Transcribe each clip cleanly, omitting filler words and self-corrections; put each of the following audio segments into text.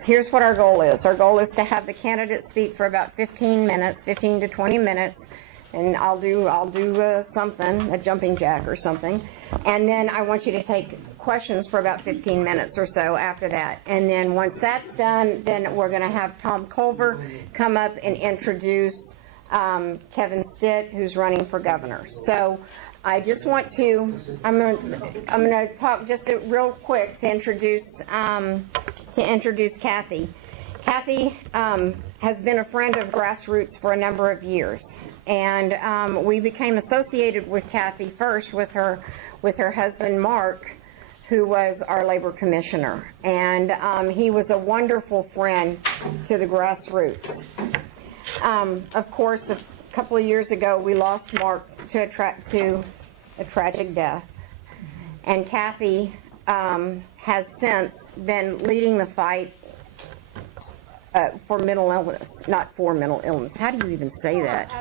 Here's what our goal is. Our goal is to have the candidates speak for about 15 minutes, 15 to 20 minutes, and I'll do something, a jumping jack or something, and then I want you to take questions for about 15 minutes or so after that. And then once that's done, then we're going to have Tom Culver come up and introduce Kevin Stitt, who's running for governor. So I just want to, I'm going to talk just real quick to introduce Kathy. Kathy has been a friend of Grassroots for a number of years, and we became associated with Kathy first with her husband Mark, who was our labor commissioner, and he was a wonderful friend to the Grassroots. Of course, a couple of years ago, we lost Mark to a tragic death, and Kathy has since been leading the fight for mental illness, not for mental illness. How do you even say that?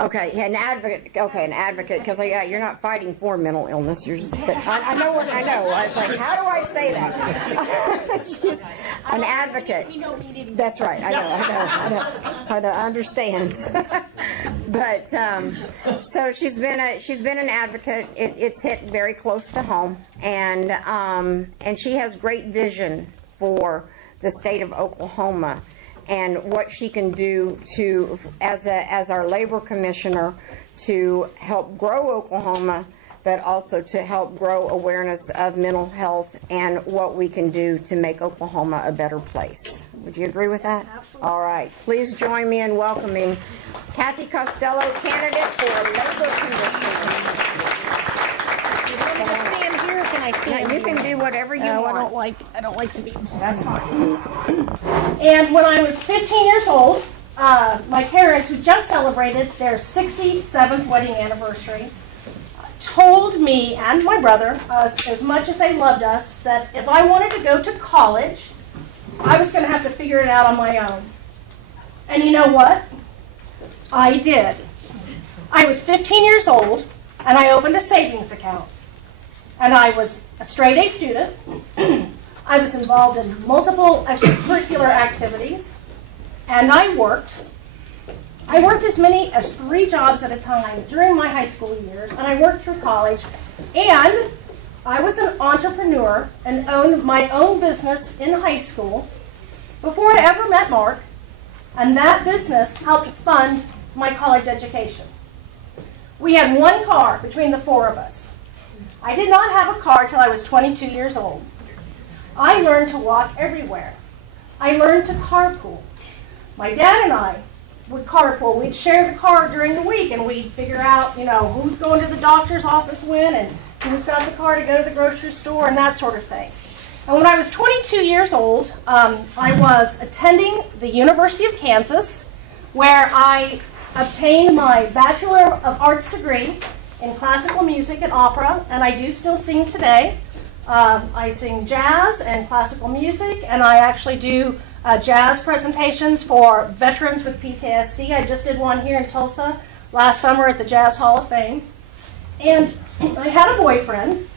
Okay, yeah, an advocate. Okay, an advocate, because yeah, you're not fighting for mental illness. You're just. But I know what I know. I was like, how do I say that? She's an advocate. That's right. I understand. But so she's been an advocate. It's hit very close to home, and she has great vision for the state of Oklahoma and what she can do to, as our labor commissioner, to help grow Oklahoma, but also to help grow awareness of mental health and what we can do to make Oklahoma a better place. Would you agree with that? Absolutely. All right. Please join me in welcoming Kathy Costello, candidate for labor commissioner. Can I stand You can do whatever you want. I don't like to be. That's fine. And when I was 15 years old, my parents, who just celebrated their 67th wedding anniversary, told me and my brother, as much as they loved us, that if I wanted to go to college, I was going to have to figure it out on my own. And you know what? I did. I was 15 years old, and I opened a savings account. And I was a straight-A student. I was involved in multiple extracurricular activities. And I worked as many as 3 jobs at a time during my high school years. And I worked through college. And I was an entrepreneur and owned my own business in high school before I ever met Mark. And that business helped fund my college education. We had 1 car between the 4 of us. I did not have a car till I was 22 years old. I learned to walk everywhere. I learned to carpool. My dad and I would carpool. We'd share the car during the week, and we'd figure out, who's going to the doctor's office when, and who's got the car to go to the grocery store, and that sort of thing. And when I was 22 years old, I was attending the University of Kansas, where I obtained my Bachelor of Arts degree in classical music and opera, and I do still sing today. I sing jazz and classical music, and I actually do jazz presentations for veterans with PTSD. I just did one here in Tulsa last summer at the Jazz Hall of Fame. And I had a boyfriend,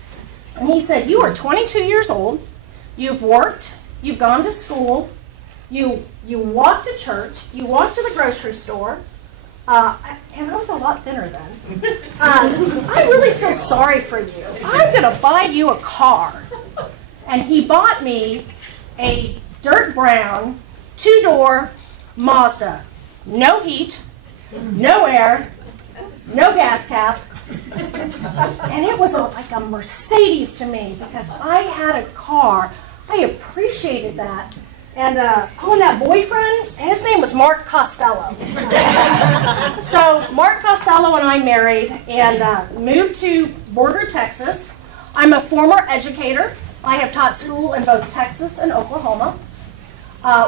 and he said, "You are 22 years old, you've worked, you've gone to school, you walk to church, you walk to the grocery store," and I was a lot thinner then. "I really feel sorry for you. I'm going to buy you a car." And he bought me a dirt brown 2-door Mazda. No heat, no air, no gas cap. And it was like a Mercedes to me because I had a car. I appreciated that. And that boyfriend, his name was Mark Costello. So Mark Costello and I married and moved to Border, Texas. I'm a former educator. I have taught school in both Texas and Oklahoma.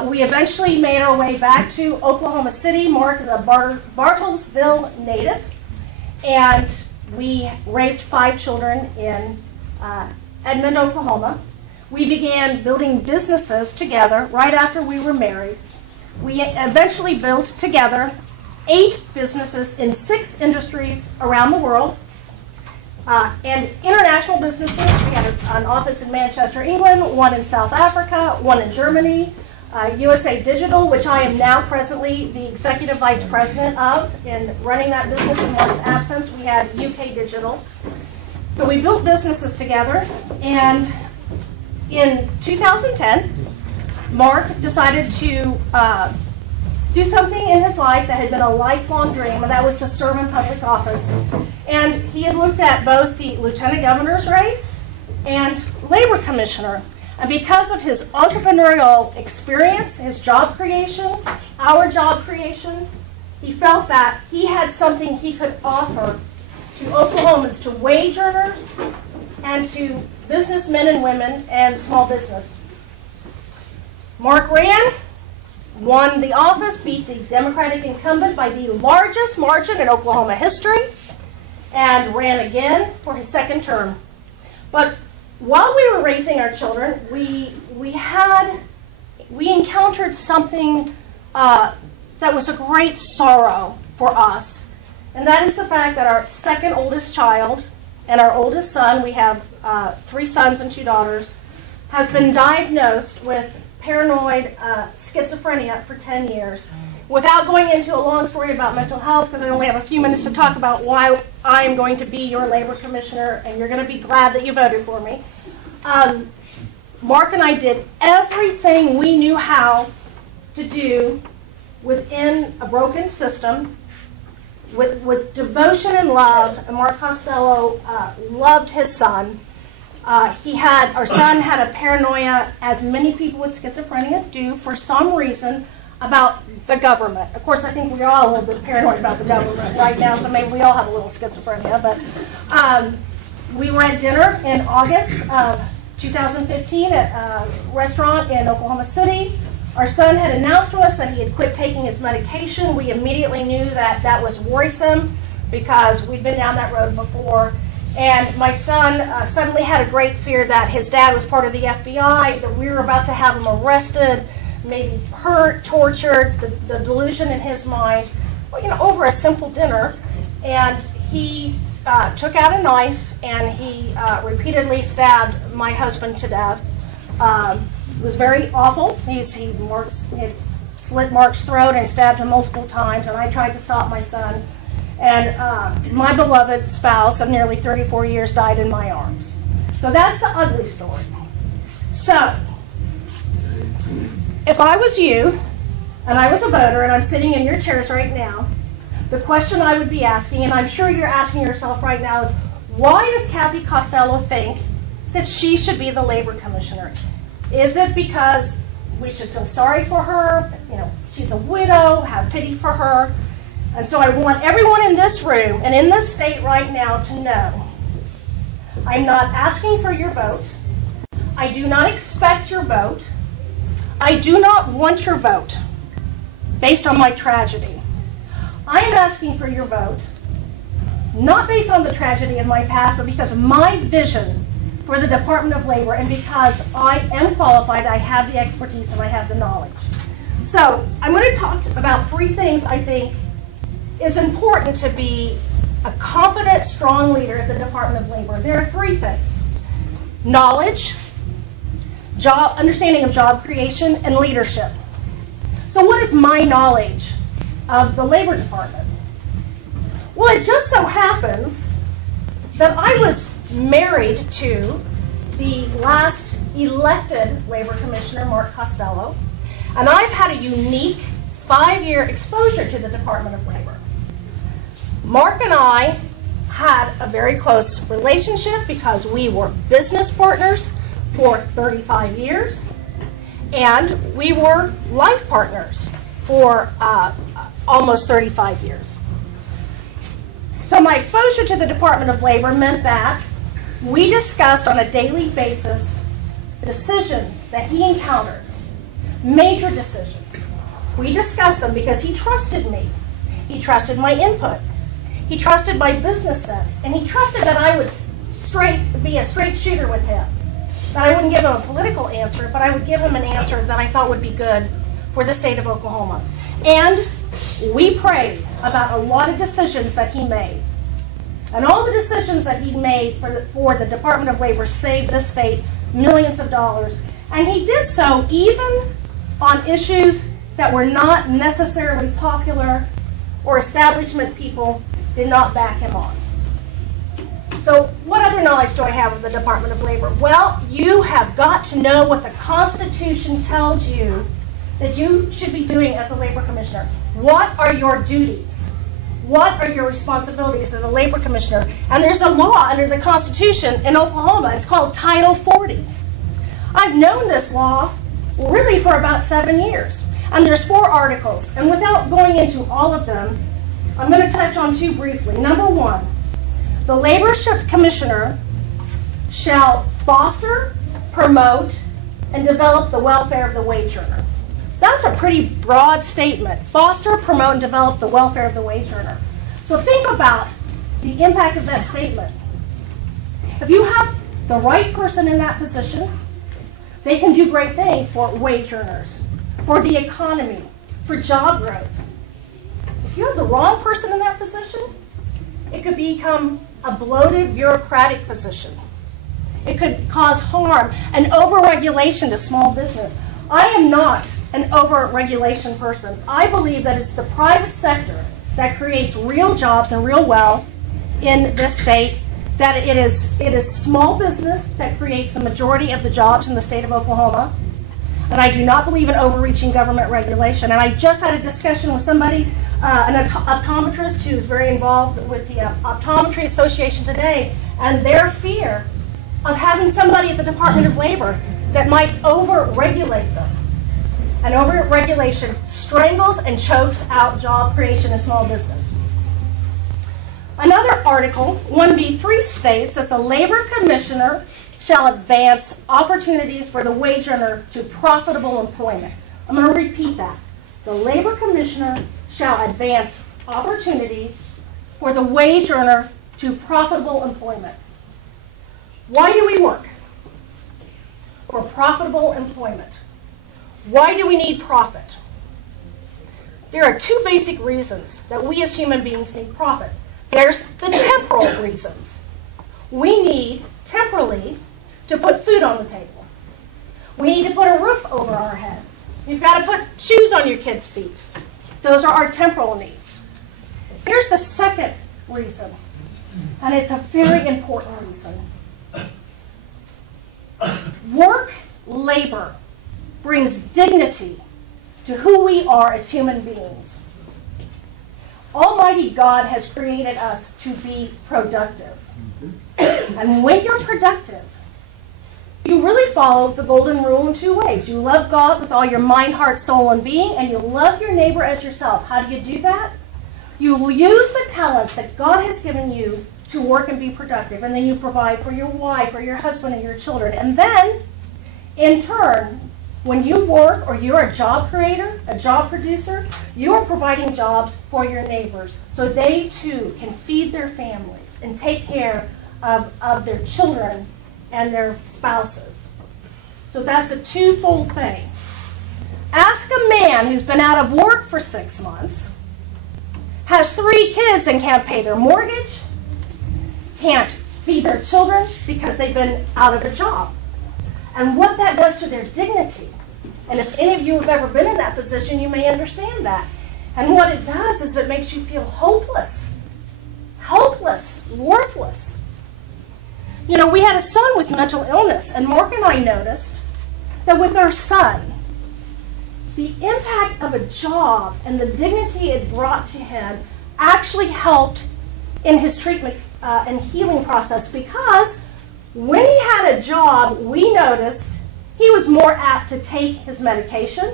We eventually made our way back to Oklahoma City. Mark is a Bartlesville native. And we raised 5 children in Edmond, Oklahoma. We began building businesses together right after we were married. We eventually built together 8 businesses in 6 industries around the world. And international businesses. We had an office in Manchester, England, one in South Africa, one in Germany. USA Digital, which I am now presently the executive vice president of in running that business in Mark's absence. We had UK Digital. So we built businesses together, and in 2010, Mark decided to do something in his life that had been a lifelong dream, and that was to serve in public office. And he had looked at both the lieutenant governor's race and labor commissioner. And because of his entrepreneurial experience, his job creation, our job creation, he felt that he had something he could offer to Oklahomans, to wage earners, and to businessmen and women and small business. Mark ran, won the office, beat the Democratic incumbent by the largest margin in Oklahoma history, and ran again for his second term. But while we were raising our children, we encountered something that was a great sorrow for us, and that is the fact that our second oldest child and our oldest son, we have 3 sons and 2 daughters, has been diagnosed with paranoid schizophrenia for 10 years. Without going into a long story about mental health, because I only have a few minutes to talk about why I am going to be your labor commissioner, and you're going to be glad that you voted for me. Mark and I did everything we knew how to do within a broken system, with devotion and love. And Mark Costello loved his son. Our son had a paranoia, as many people with schizophrenia do, for some reason, about the government. Of course, I think we all are a little bit paranoid about the government right now, so maybe we all have a little schizophrenia. But we were at dinner in August of 2015 at a restaurant in Oklahoma City. Our son had announced to us that he had quit taking his medication. We immediately knew that that was worrisome because we'd been down that road before. And my son suddenly had a great fear that his dad was part of the FBI, that we were about to have him arrested, maybe hurt, tortured, the delusion in his mind, over a simple dinner. And he took out a knife and he repeatedly stabbed my husband to death. It was very awful. He slit Mark's throat and stabbed him multiple times, and I tried to stop my son. And my beloved spouse of nearly 34 years died in my arms. So that's the ugly story. So, if I was you, and I was a voter, and I'm sitting in your chairs right now, the question I would be asking, and I'm sure you're asking yourself right now, is why does Kathy Costello think that she should be the labor commissioner? Is it because we should feel sorry for her? She's a widow, have pity for her. And so I want everyone in this room and in this state right now to know I'm not asking for your vote. I do not expect your vote. I do not want your vote based on my tragedy. I am asking for your vote not based on the tragedy in my past, but because of my vision for the Department of Labor, and because I am qualified, I have the expertise, and I have the knowledge. So I'm going to talk about 3 things I think is important to be a competent, strong leader at the Department of Labor. There are 3 things: knowledge, understanding of job creation, and leadership. So what is my knowledge of the Labor Department? Well, it just so happens that I was married to the last elected Labor Commissioner, Mark Costello, and I've had a unique 5-year exposure to the Department of Labor. Mark and I had a very close relationship because we were business partners for 35 years, and we were life partners for almost 35 years. So my exposure to the Department of Labor meant that we discussed on a daily basis decisions that he encountered, major decisions. We discussed them because he trusted me. He trusted my input. He trusted my business sense. And he trusted that I would be a straight shooter with him. That I wouldn't give him a political answer, but I would give him an answer that I thought would be good for the state of Oklahoma. And we prayed about a lot of decisions that he made. And all the decisions that he made for the Department of Labor saved the state millions of dollars. And he did so even on issues that were not necessarily popular or establishment people did not back him on. So what other knowledge do I have of the Department of Labor? Well, you have got to know what the Constitution tells you that you should be doing as a labor commissioner. What are your duties? What are your responsibilities as a labor commissioner? And there's a law under the Constitution in Oklahoma. It's called Title 40. I've known this law really for about 7 years. And there's 4 articles. And without going into all of them, I'm going to touch on 2 briefly. Number 1, the labor commissioner shall foster, promote, and develop the welfare of the wage earner. That's a pretty broad statement. Foster, promote, and develop the welfare of the wage earner. So think about the impact of that statement. If you have the right person in that position, they can do great things for wage earners, for the economy, for job growth. If you have the wrong person in that position, it could become a bloated bureaucratic position. It could cause harm and overregulation to small business. I am not an overregulation person. I believe that it's the private sector that creates real jobs and real wealth in this state, that it is small business that creates the majority of the jobs in the state of Oklahoma. And I do not believe in overreaching government regulation. And I just had a discussion with somebody, an optometrist who's very involved with the Optometry Association today, and their fear of having somebody at the Department of Labor that might over-regulate them. And over-regulation strangles and chokes out job creation in small business. Another article, 1B3, states that the labor commissioner shall advance opportunities for the wage earner to profitable employment. I'm going to repeat that. The labor commissioner shall advance opportunities for the wage earner to profitable employment. Why do we work? For profitable employment. Why do we need profit? There are 2 basic reasons that we as human beings need profit. There's the temporal reasons. We need temporally to put food on the table. We need to put a roof over our heads. You've got to put shoes on your kids' feet. Those are our temporal needs. Here's the second reason, and it's a very important reason. Work, labor, brings dignity to who we are as human beings. Almighty God has created us to be productive. And when you're productive, you really follow the golden rule in 2 ways. You love God with all your mind, heart, soul, and being, and you love your neighbor as yourself. How do you do that? You use the talents that God has given you to work and be productive, and then you provide for your wife or your husband and your children. And then, in turn, when you work or you're a job creator, a job producer, you are providing jobs for your neighbors so they too can feed their families and take care of their children and their spouses. So that's a twofold thing. Ask a man who's been out of work for 6 months, has 3 kids and can't pay their mortgage, can't feed their children because they've been out of a job. And what that does to their dignity. And if any of you have ever been in that position, you may understand that. And what it does is it makes you feel hopeless. Helpless. Worthless. You know, we had a son with mental illness, and Mark and I noticed that with our son, the impact of a job and the dignity it brought to him actually helped in his treatment and healing process, because when he had a job, we noticed he was more apt to take his medication.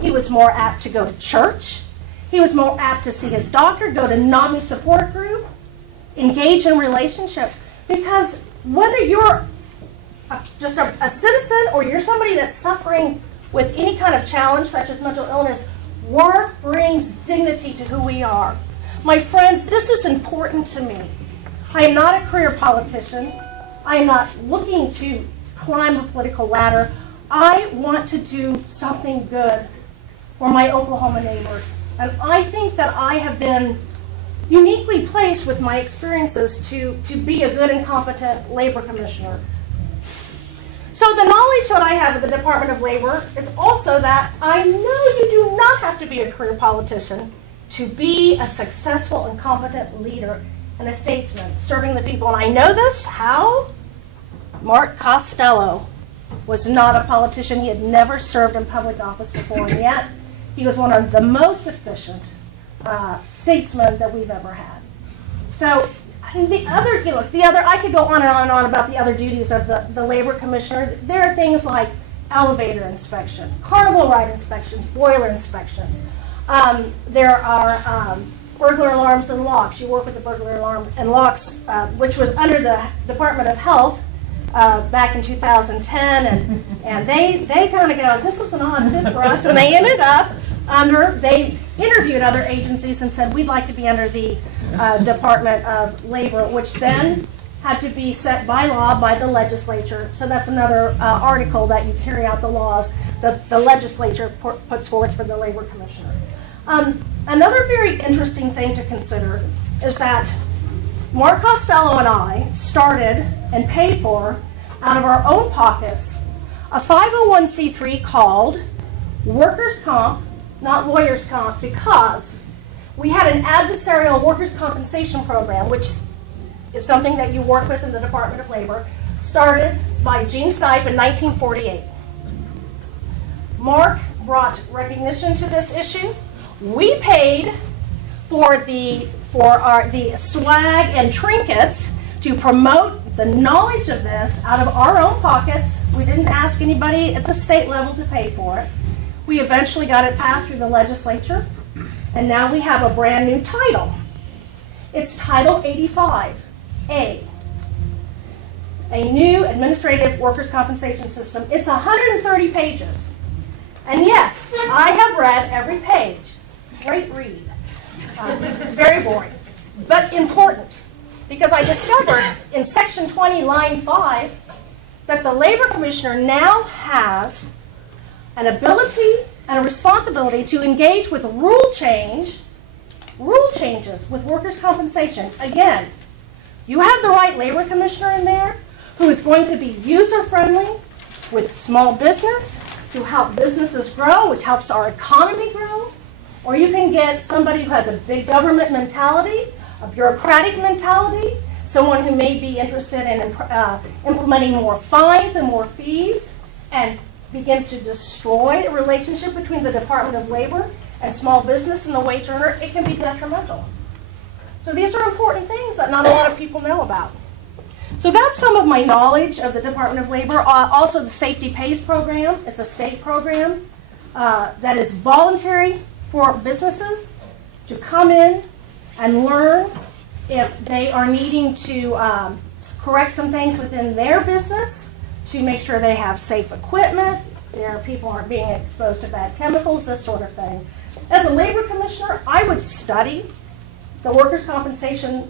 He was more apt to go to church. He was more apt to see his doctor, go to NAMI support group, engage in relationships. Because whether you're just a citizen or you're somebody that's suffering with any kind of challenge such as mental illness, work brings dignity to who we are. My friends, this is important to me. I am not a career politician. I am not looking to climb a political ladder. I want to do something good for my Oklahoma neighbors. And I think that I have been uniquely placed with my experiences to be a good and competent labor commissioner. So the knowledge that I have of the Department of Labor is also that I know you do not have to be a career politician to be a successful and competent leader and a statesman serving the people. And I know this. How? Mark Costello was not a politician. He had never served in public office before, and yet he was one of the most efficient statesmen that we've ever had. So I could go on and on about the other duties of the labor commissioner. There are things like elevator inspection, carnival ride inspections, boiler inspections. There are burglar alarms and locks. You work with the burglar alarm and locks, which was under the Department of Health back in 2010, and they kind of go, this is an odd fit for us, and they ended up they interviewed other agencies and said, we'd like to be under the Department of Labor, which then had to be set by law by the legislature. So that's another article that you carry out the laws that the legislature puts forth for the labor commissioner. Another very interesting thing to consider is that Mark Costello and I started and paid for, out of our own pockets, a 501c3 called Workers' Comp, not Lawyers' Comp, because we had an adversarial workers' compensation program, which is something that you work with in the Department of Labor, started by Gene Stipe in 1948. Mark brought recognition to this issue. We paid for the swag and trinkets to promote the knowledge of this out of our own pockets. We didn't ask anybody at the state level to pay for it. We eventually got it passed through the legislature, and now we have a brand new title. It's Title 85A, a new administrative workers' compensation system. It's 130 pages. And yes, I have read every page. Great read. Very boring, but important, because I discovered in Section 20, Line 5, that the Labor Commissioner now has an ability and a responsibility to engage with rule changes with workers' compensation. Again, you have the right labor commissioner in there who is going to be user-friendly with small business to help businesses grow, which helps our economy grow. Or you can get somebody who has a big government mentality, a bureaucratic mentality, someone who may be interested in implementing more fines and more fees, and begins to destroy the relationship between the Department of Labor and small business and the wage earner. It can be detrimental. So these are important things that not a lot of people know about. So that's some of my knowledge of the Department of Labor. Also the Safety Pays program. It's a state program that is voluntary for businesses to come in and learn if they are needing to correct some things within their business to make sure they have safe equipment, their people aren't being exposed to bad chemicals, this sort of thing. As a labor commissioner, I would study the workers' compensation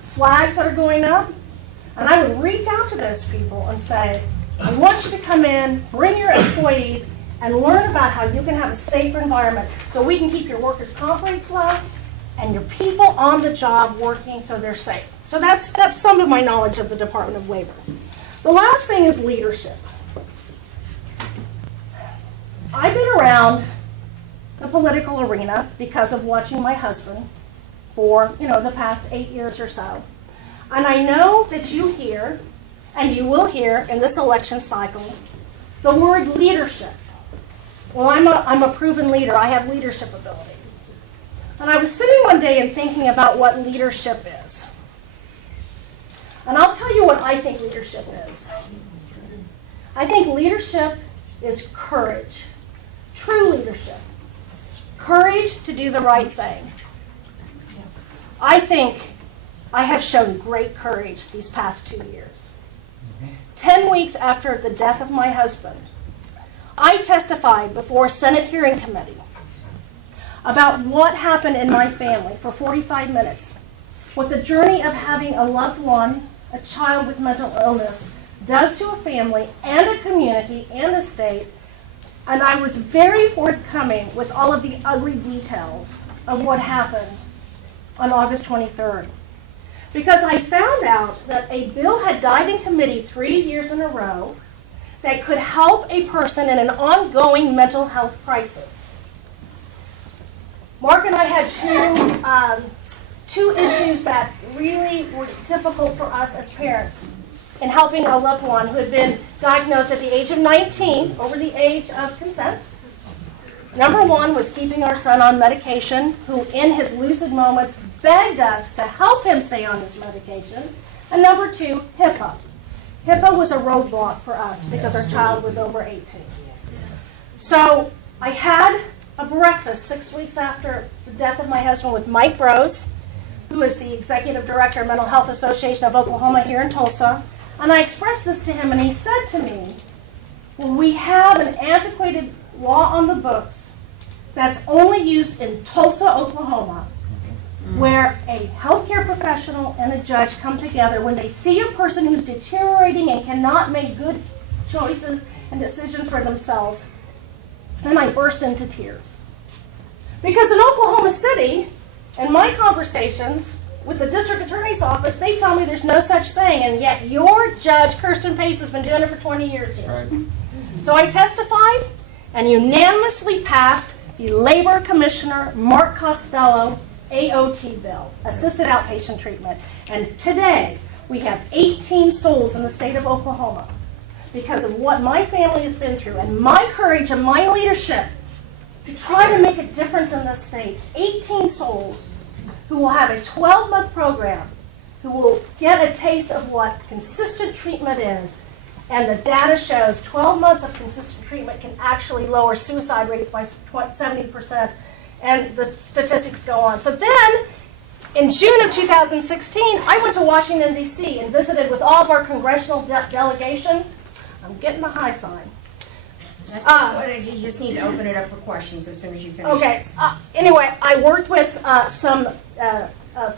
flags that are going up, and I would reach out to those people and say, I want you to come in, bring your employees, and learn about how you can have a safer environment so we can keep your workers' comp rates low and your people on the job working so they're safe. So that's some of my knowledge of the Department of Labor. The last thing is leadership. I've been around the political arena because of watching my husband for, the past 8 years or so. And I know that you hear, and you will hear in this election cycle, the word leadership. Well, I'm a proven leader. I have leadership ability. And I was sitting one day and thinking about what leadership is. And I'll tell you what I think leadership is. I think leadership is courage. True leadership. Courage to do the right thing. I think I have shown great courage these past 2 years. 10 weeks after the death of my husband, I testified before a Senate hearing committee about what happened in my family for 45 minutes, what the journey of having a loved one, a child with mental illness, does to a family and a community and a state. And I was very forthcoming with all of the ugly details of what happened on August 23rd. Because I found out that a bill had died in committee 3 years in a row that could help a person in an ongoing mental health crisis. Mark and I had two issues that really were difficult for us as parents in helping a loved one who had been diagnosed at the age of 19, over the age of consent. Number one was keeping our son on medication, who in his lucid moments begged us to help him stay on this medication. And number two, HIPAA. HIPAA was a roadblock for us because our child was over 18. So I had a breakfast 6 weeks after the death of my husband with Mike Brose, who is the Executive Director of Mental Health Association of Oklahoma here in Tulsa. And I expressed this to him, and he said to me, well, we have an antiquated law on the books that's only used in Tulsa, Oklahoma, where a healthcare professional and a judge come together when they see a person who's deteriorating and cannot make good choices and decisions for themselves. And I burst into tears. Because in Oklahoma City, in my conversations with the district attorney's office, they tell me there's no such thing, and yet your judge, Kirsten Pace, has been doing it for 20 years here. Right. So I testified and unanimously passed the Labor Commissioner Mark Costello AOT bill, Assisted Outpatient Treatment. And today, we have 18 souls in the state of Oklahoma because of what my family has been through and my courage and my leadership to try to make a difference in this state. 18 souls who will have a 12-month program, who will get a taste of what consistent treatment is. And the data shows 12 months of consistent treatment can actually lower suicide rates by 70%. And the statistics go on. So then, in June of 2016, I went to Washington, D.C. and visited with all of our congressional delegation. I'm getting the high sign. That's what you just need to open it up for questions as soon as you finish. Okay. Anyway, I worked with some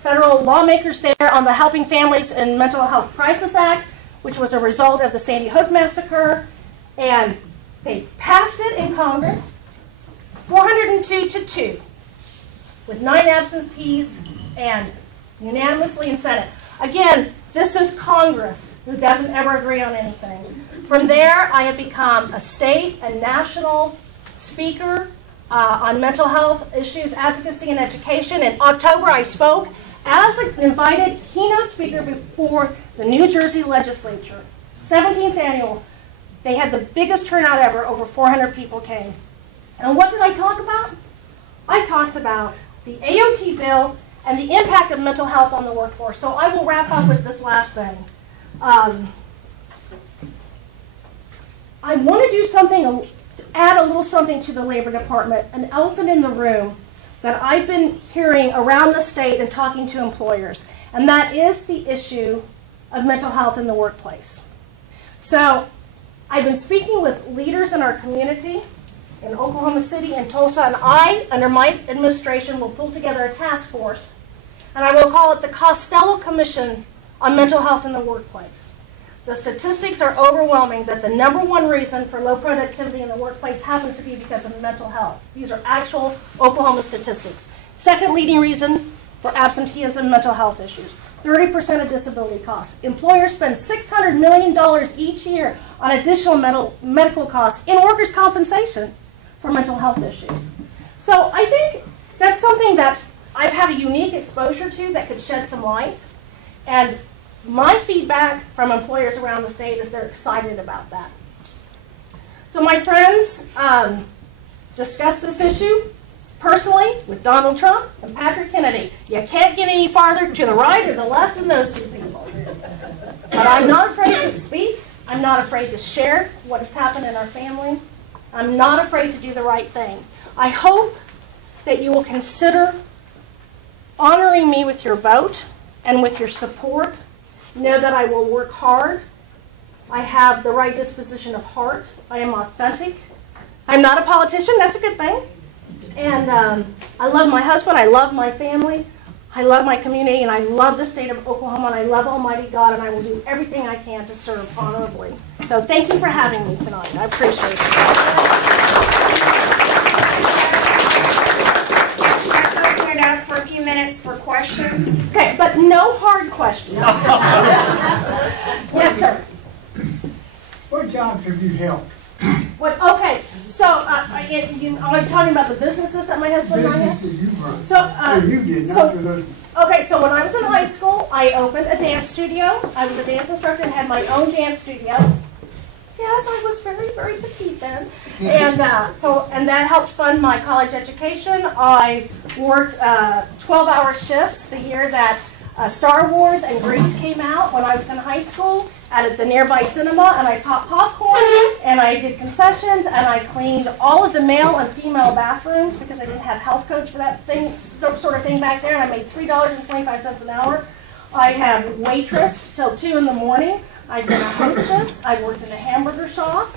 federal lawmakers there on the Helping Families in Mental Health Crisis Act, which was a result of the Sandy Hook massacre. And they passed it in Congress. 402 to 2, with 9 absentees and unanimously in Senate. Again, this is Congress, who doesn't ever agree on anything. From there, I have become a state and national speaker on mental health issues, advocacy, and education. In October, I spoke as an invited keynote speaker before the New Jersey legislature. 17th annual. They had the biggest turnout ever. Over 400 people came. And what did I talk about? I talked about the AOT bill and the impact of mental health on the workforce. So I will wrap up with this last thing. I want to do something, add a little something to the Labor Department, an elephant in the room that I've been hearing around the state and talking to employers, and that is the issue of mental health in the workplace. So I've been speaking with leaders in our community, in Oklahoma City and Tulsa, and I, under my administration, will pull together a task force, and I will call it the Costello Commission on Mental Health in the Workplace. The statistics are overwhelming that the number one reason for low productivity in the workplace happens to be because of mental health. These are actual Oklahoma statistics. Second leading reason for absenteeism and mental health issues. 30% of disability costs. Employers spend $600 million each year on additional medical costs in workers' compensation for mental health issues. So I think that's something that I've had a unique exposure to that could shed some light. And my feedback from employers around the state is they're excited about that. So my friends discussed this issue personally with Donald Trump and Patrick Kennedy. You can't get any farther to the right or the left than those two people. But I'm not afraid to speak. I'm not afraid to share what has happened in our family. I'm not afraid to do the right thing. I hope that you will consider honoring me with your vote and with your support. Know that I will work hard. I have the right disposition of heart. I am authentic. I'm not a politician. That's a good thing. And I love my husband. I love my family. I love my community. And I love the state of Oklahoma. And I love Almighty God. And I will do everything I can to serve honorably. So thank you for having me tonight. I appreciate it. have for a few minutes for questions. Okay, but no hard questions. Yes, sir. What jobs have you held? What? Okay, so I'm talking about the businesses that my husband and I have. Businesses you run. So, you did, not so- to those. Okay, so when I was in high school, I opened a dance studio. I was a dance instructor and had my own dance studio. Yes, I was very, very petite then. And and that helped fund my college education. I worked 12-hour shifts the year that Star Wars and Grease came out when I was in high school at the nearby cinema, and I popped popcorn, and I did concessions, and I cleaned all of the male and female bathrooms because I didn't have health codes for that sort of thing back there, and I made $3.25 an hour. I had waitress till 2 in the morning. I've been a hostess. I worked in a hamburger shop.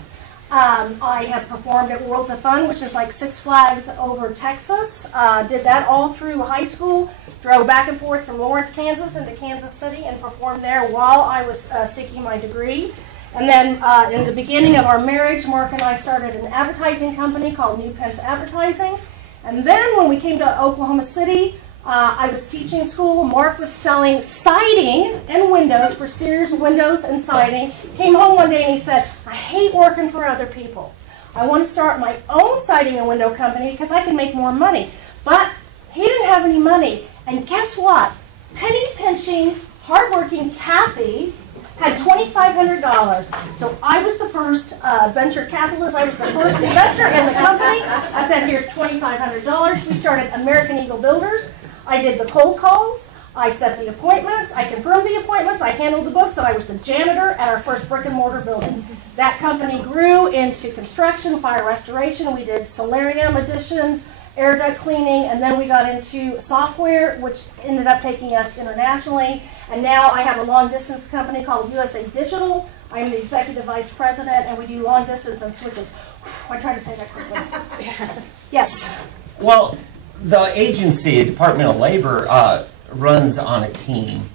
I have performed at Worlds of Fun, which is like Six Flags over Texas. Did that all through high school. Drove back and forth from Lawrence, Kansas into Kansas City and performed there while I was seeking my degree. And then in the beginning of our marriage, Mark and I started an advertising company called New Pence Advertising. And then when we came to Oklahoma City, I was teaching school. Mark was selling siding and windows for Sears Windows and Siding. Came home one day and he said, I hate working for other people. I want to start my own siding and window company because I can make more money. But he didn't have any money. And guess what? Penny pinching, hardworking Kathy had $2,500. So I was the first venture capitalist. I was the first investor in the company. I said, here's $2,500. We started American Eagle Builders. I did the cold calls. I set the appointments. I confirmed the appointments. I handled the books, and I was the janitor at our first brick and mortar building. That company grew into construction, fire restoration. We did solarium additions, air duct cleaning, and then we got into software, which ended up taking us internationally. And now I have a long-distance company called USA Digital. I'm the executive vice president, and we do long-distance and switches. I tried to say that quickly. Yes? Well, the agency, Department of Labor, runs on a team.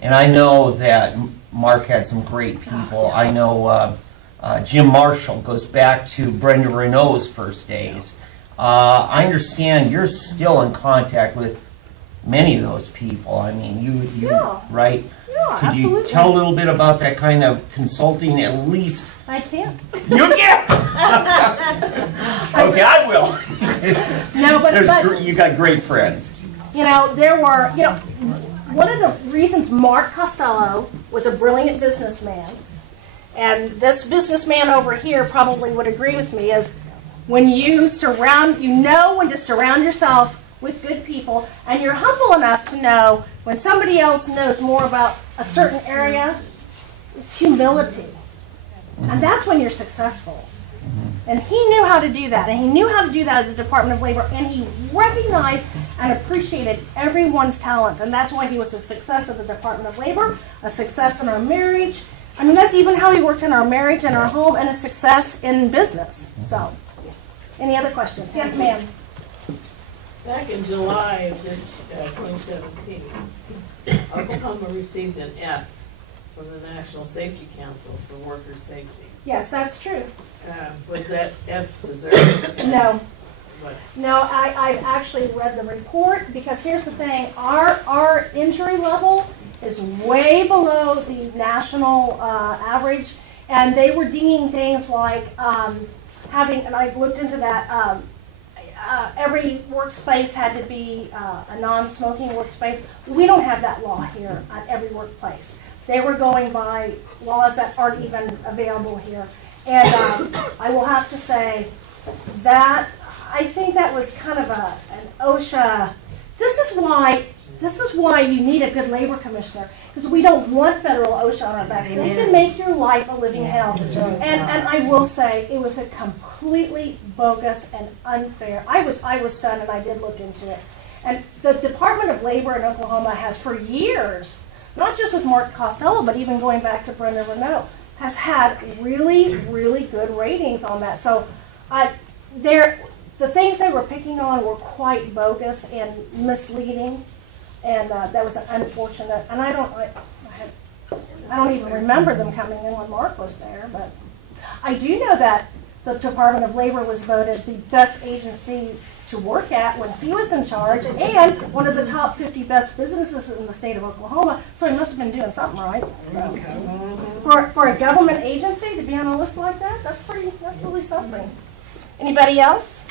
And I know that Mark had some great people. I know Jim Marshall goes back to Brenda Renault's first days. I understand you're still in contact with many of those people. I mean, you Yeah. right? Yeah, Could absolutely. you tell a little bit about that kind of consulting at least? I can't. You can! Okay, I will. No, but You got great friends. there were, one of the reasons Mark Costello was a brilliant businessman, and this businessman over here probably would agree with me, is when you know when to surround yourself with good people, and you're humble enough to know when somebody else knows more about a certain area, it's humility. And that's when you're successful. And he knew how to do that. And he knew how to do that at the Department of Labor. And he recognized and appreciated everyone's talents. And that's why he was a success at the Department of Labor, a success in our marriage. I mean, that's even how he worked in our marriage and our home, and a success in business. So, any other questions? Yes, ma'am. Back in July of this 2017, Oklahoma received an F from the National Safety Council for worker safety. Yes, that's true. Was that F deserved? No. What? No, I've actually read the report, because here's the thing. Our injury level is way below the national average, and they were deeming things like and I've looked into that, every workspace had to be a non-smoking workspace. We don't have that law here at every workplace. They were going by laws that aren't even available here. And I will have to say that I think that was kind of an OSHA. This is why you need a good labor commissioner, because we don't want federal OSHA on our backs. They can make your life a living hell. And I will say it was a completely bogus and unfair. I was stunned, and I did look into it. And the Department of Labor in Oklahoma has for years, not just with Mark Costello, but even going back to Brenda Renault, has had really, really good ratings on that. So the things they were picking on were quite bogus and misleading, and that was unfortunate. And I don't even remember them coming in when Mark was there, but I do know that the Department of Labor was voted the best agency to work at when he was in charge, and one of the top 50 best businesses in the state of Oklahoma, so he must have been doing something right. So, for a government agency to be on a list like that, that's really something. Anybody else?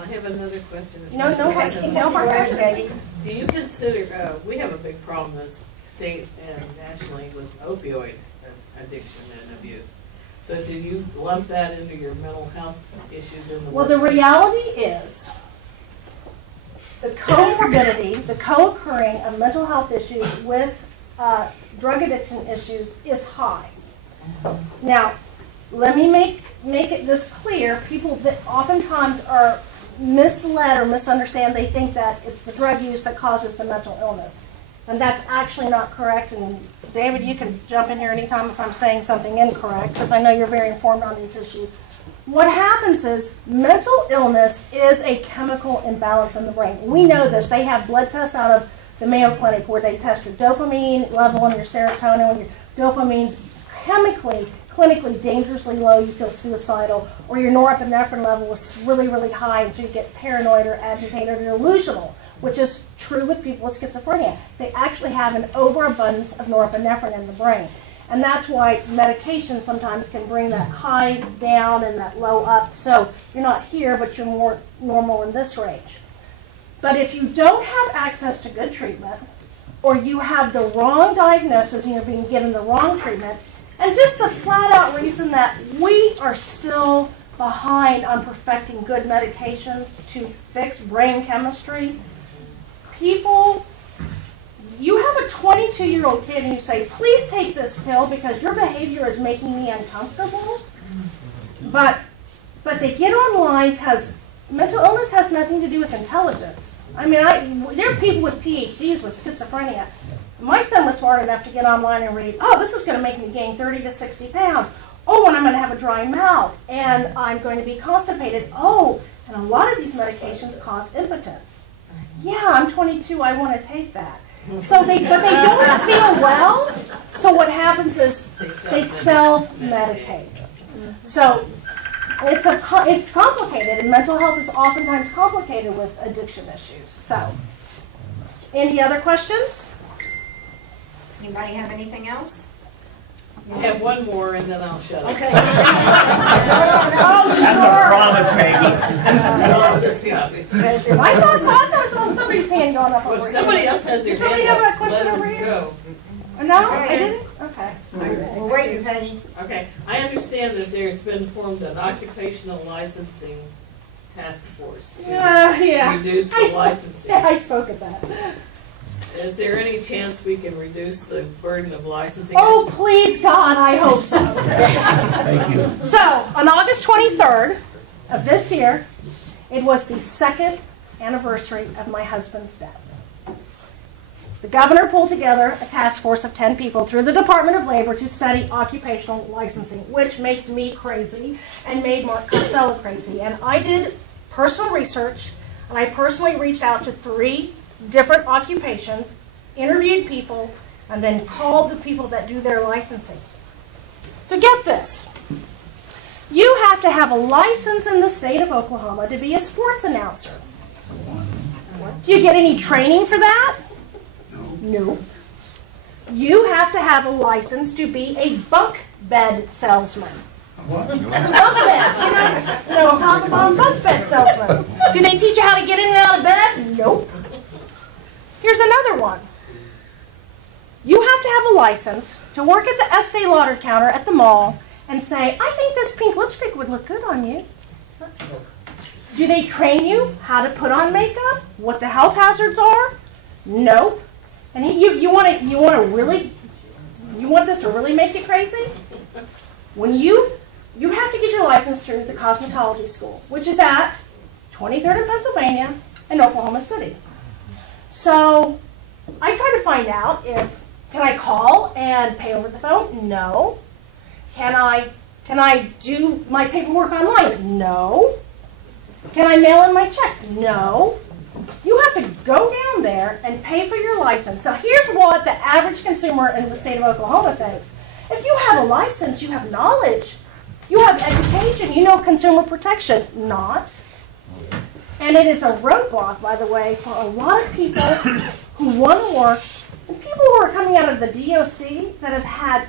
I have another question. No hard questions. Do you consider, we have a big problem in this state and nationally with opioid addiction and abuse. So do you lump that into your mental health issues in the Well, the reality is the comorbidity, the co-occurring of mental health issues with drug addiction issues is high. Now, let me make it this clear. People that oftentimes are misled or misunderstand, they think that it's the drug use that causes the mental illness. And that's actually not correct. And David, you can jump in here anytime if I'm saying something incorrect, because I know you're very informed on these issues. What happens is mental illness is a chemical imbalance in the brain. We know this. They have blood tests out of the Mayo Clinic where they test your dopamine level and your serotonin. When your dopamine's clinically dangerously low, you feel suicidal, or your norepinephrine level is really, really high, and so you get paranoid or agitated or delusional, which is true with people with schizophrenia. They actually have an overabundance of norepinephrine in the brain. And that's why medication sometimes can bring that high down and that low up. So you're not here, but you're more normal in this range. But if you don't have access to good treatment, or you have the wrong diagnosis and you're being given the wrong treatment, and just the flat-out reason that we are still behind on perfecting good medications to fix brain chemistry, people, you have a 22-year-old kid and you say, please take this pill because your behavior is making me uncomfortable. But they get online because mental illness has nothing to do with intelligence. I mean, there are people with PhDs with schizophrenia. My son was smart enough to get online and read, oh, this is going to make me gain 30 to 60 pounds. Oh, and I'm going to have a dry mouth. And I'm going to be constipated. Oh, and a lot of these medications cause impotence. Yeah, I'm 22. I want to take that. But they don't feel well. So what happens is they self-medicate. So it's complicated, and mental health is oftentimes complicated with addiction issues. So, any other questions? Anybody have anything else? I have one more, and then I'll shut up. Okay. That's a promise, baby. I saw somebody's hand going up over Well, here. somebody else has their Does somebody hand have up. a question Let over them here? go. No, I didn't? Okay. We're waiting, Penny. Okay, I understand that there's been formed an occupational licensing task force to Yeah. reduce the Yeah, licensing. I spoke at that. Is there any chance we can reduce the burden of licensing? Oh, please, God, I hope so. Thank you. So, on August 23rd of this year, it was the 2nd anniversary of my husband's death. The governor pulled together a task force of 10 people through the Department of Labor to study occupational licensing, which makes me crazy and made Mark Costello crazy. And I did personal research, and I personally reached out to 3 different occupations, interviewed people, and then called the people that do their licensing. So get this. You have to have a license in the state of Oklahoma to be a sports announcer. Do you get any training for that? No. You have to have a license to be a bunk bed salesman. What? Bunk beds, top of on bunk bed salesman. Do they teach you how to get in and out of bed? Nope. Here's another one. You have to have a license to work at the Estee Lauder counter at the mall and say, I think this pink lipstick would look good on you. Do they train you how to put on makeup? What the health hazards are? Nope. And you want this to really make you crazy? When you have to get your license through the cosmetology school, which is at 23rd in Pennsylvania and Oklahoma City. So I try to find out can I call and pay over the phone? No. Can I do my paperwork online? No. Can I mail in my check? No. You have to go down there and pay for your license. So here's what the average consumer in the state of Oklahoma thinks. If you have a license, you have knowledge. You have education. You know consumer protection. Not. And it is a roadblock, by the way, for a lot of people who want to work, and people who are coming out of the DOC that have had,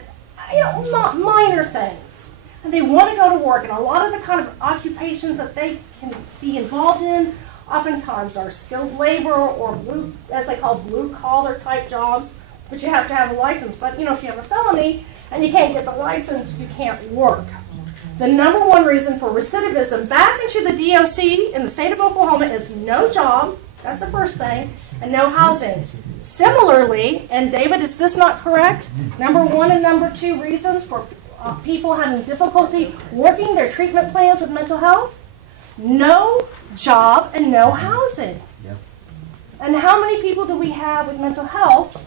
not minor things. And they want to go to work, and a lot of the kind of occupations that they can be involved in oftentimes are skilled labor or blue, as they call blue-collar type jobs, but you have to have a license. But, if you have a felony and you can't get the license, you can't work. The number one reason for recidivism back into the DOC in the state of Oklahoma is no job, that's the first thing, and no housing. Similarly, and David, is this not correct? Number one and number two reasons for people having difficulty working their treatment plans with mental health? No job and no housing. Yep. And how many people do we have with mental health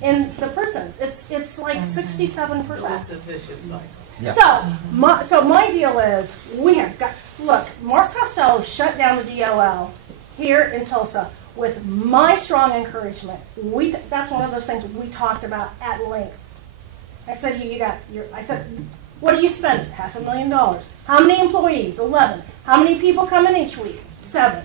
in the prisons? It's like 67%. So it's a vicious cycle. Yep. So my deal is, we have got, look, Mark Costello shut down the DOL here in Tulsa with my strong encouragement. That's one of those things we talked about at length. I said, I said, what do you spend? $500,000. How many employees? 11. How many people come in each week? 7.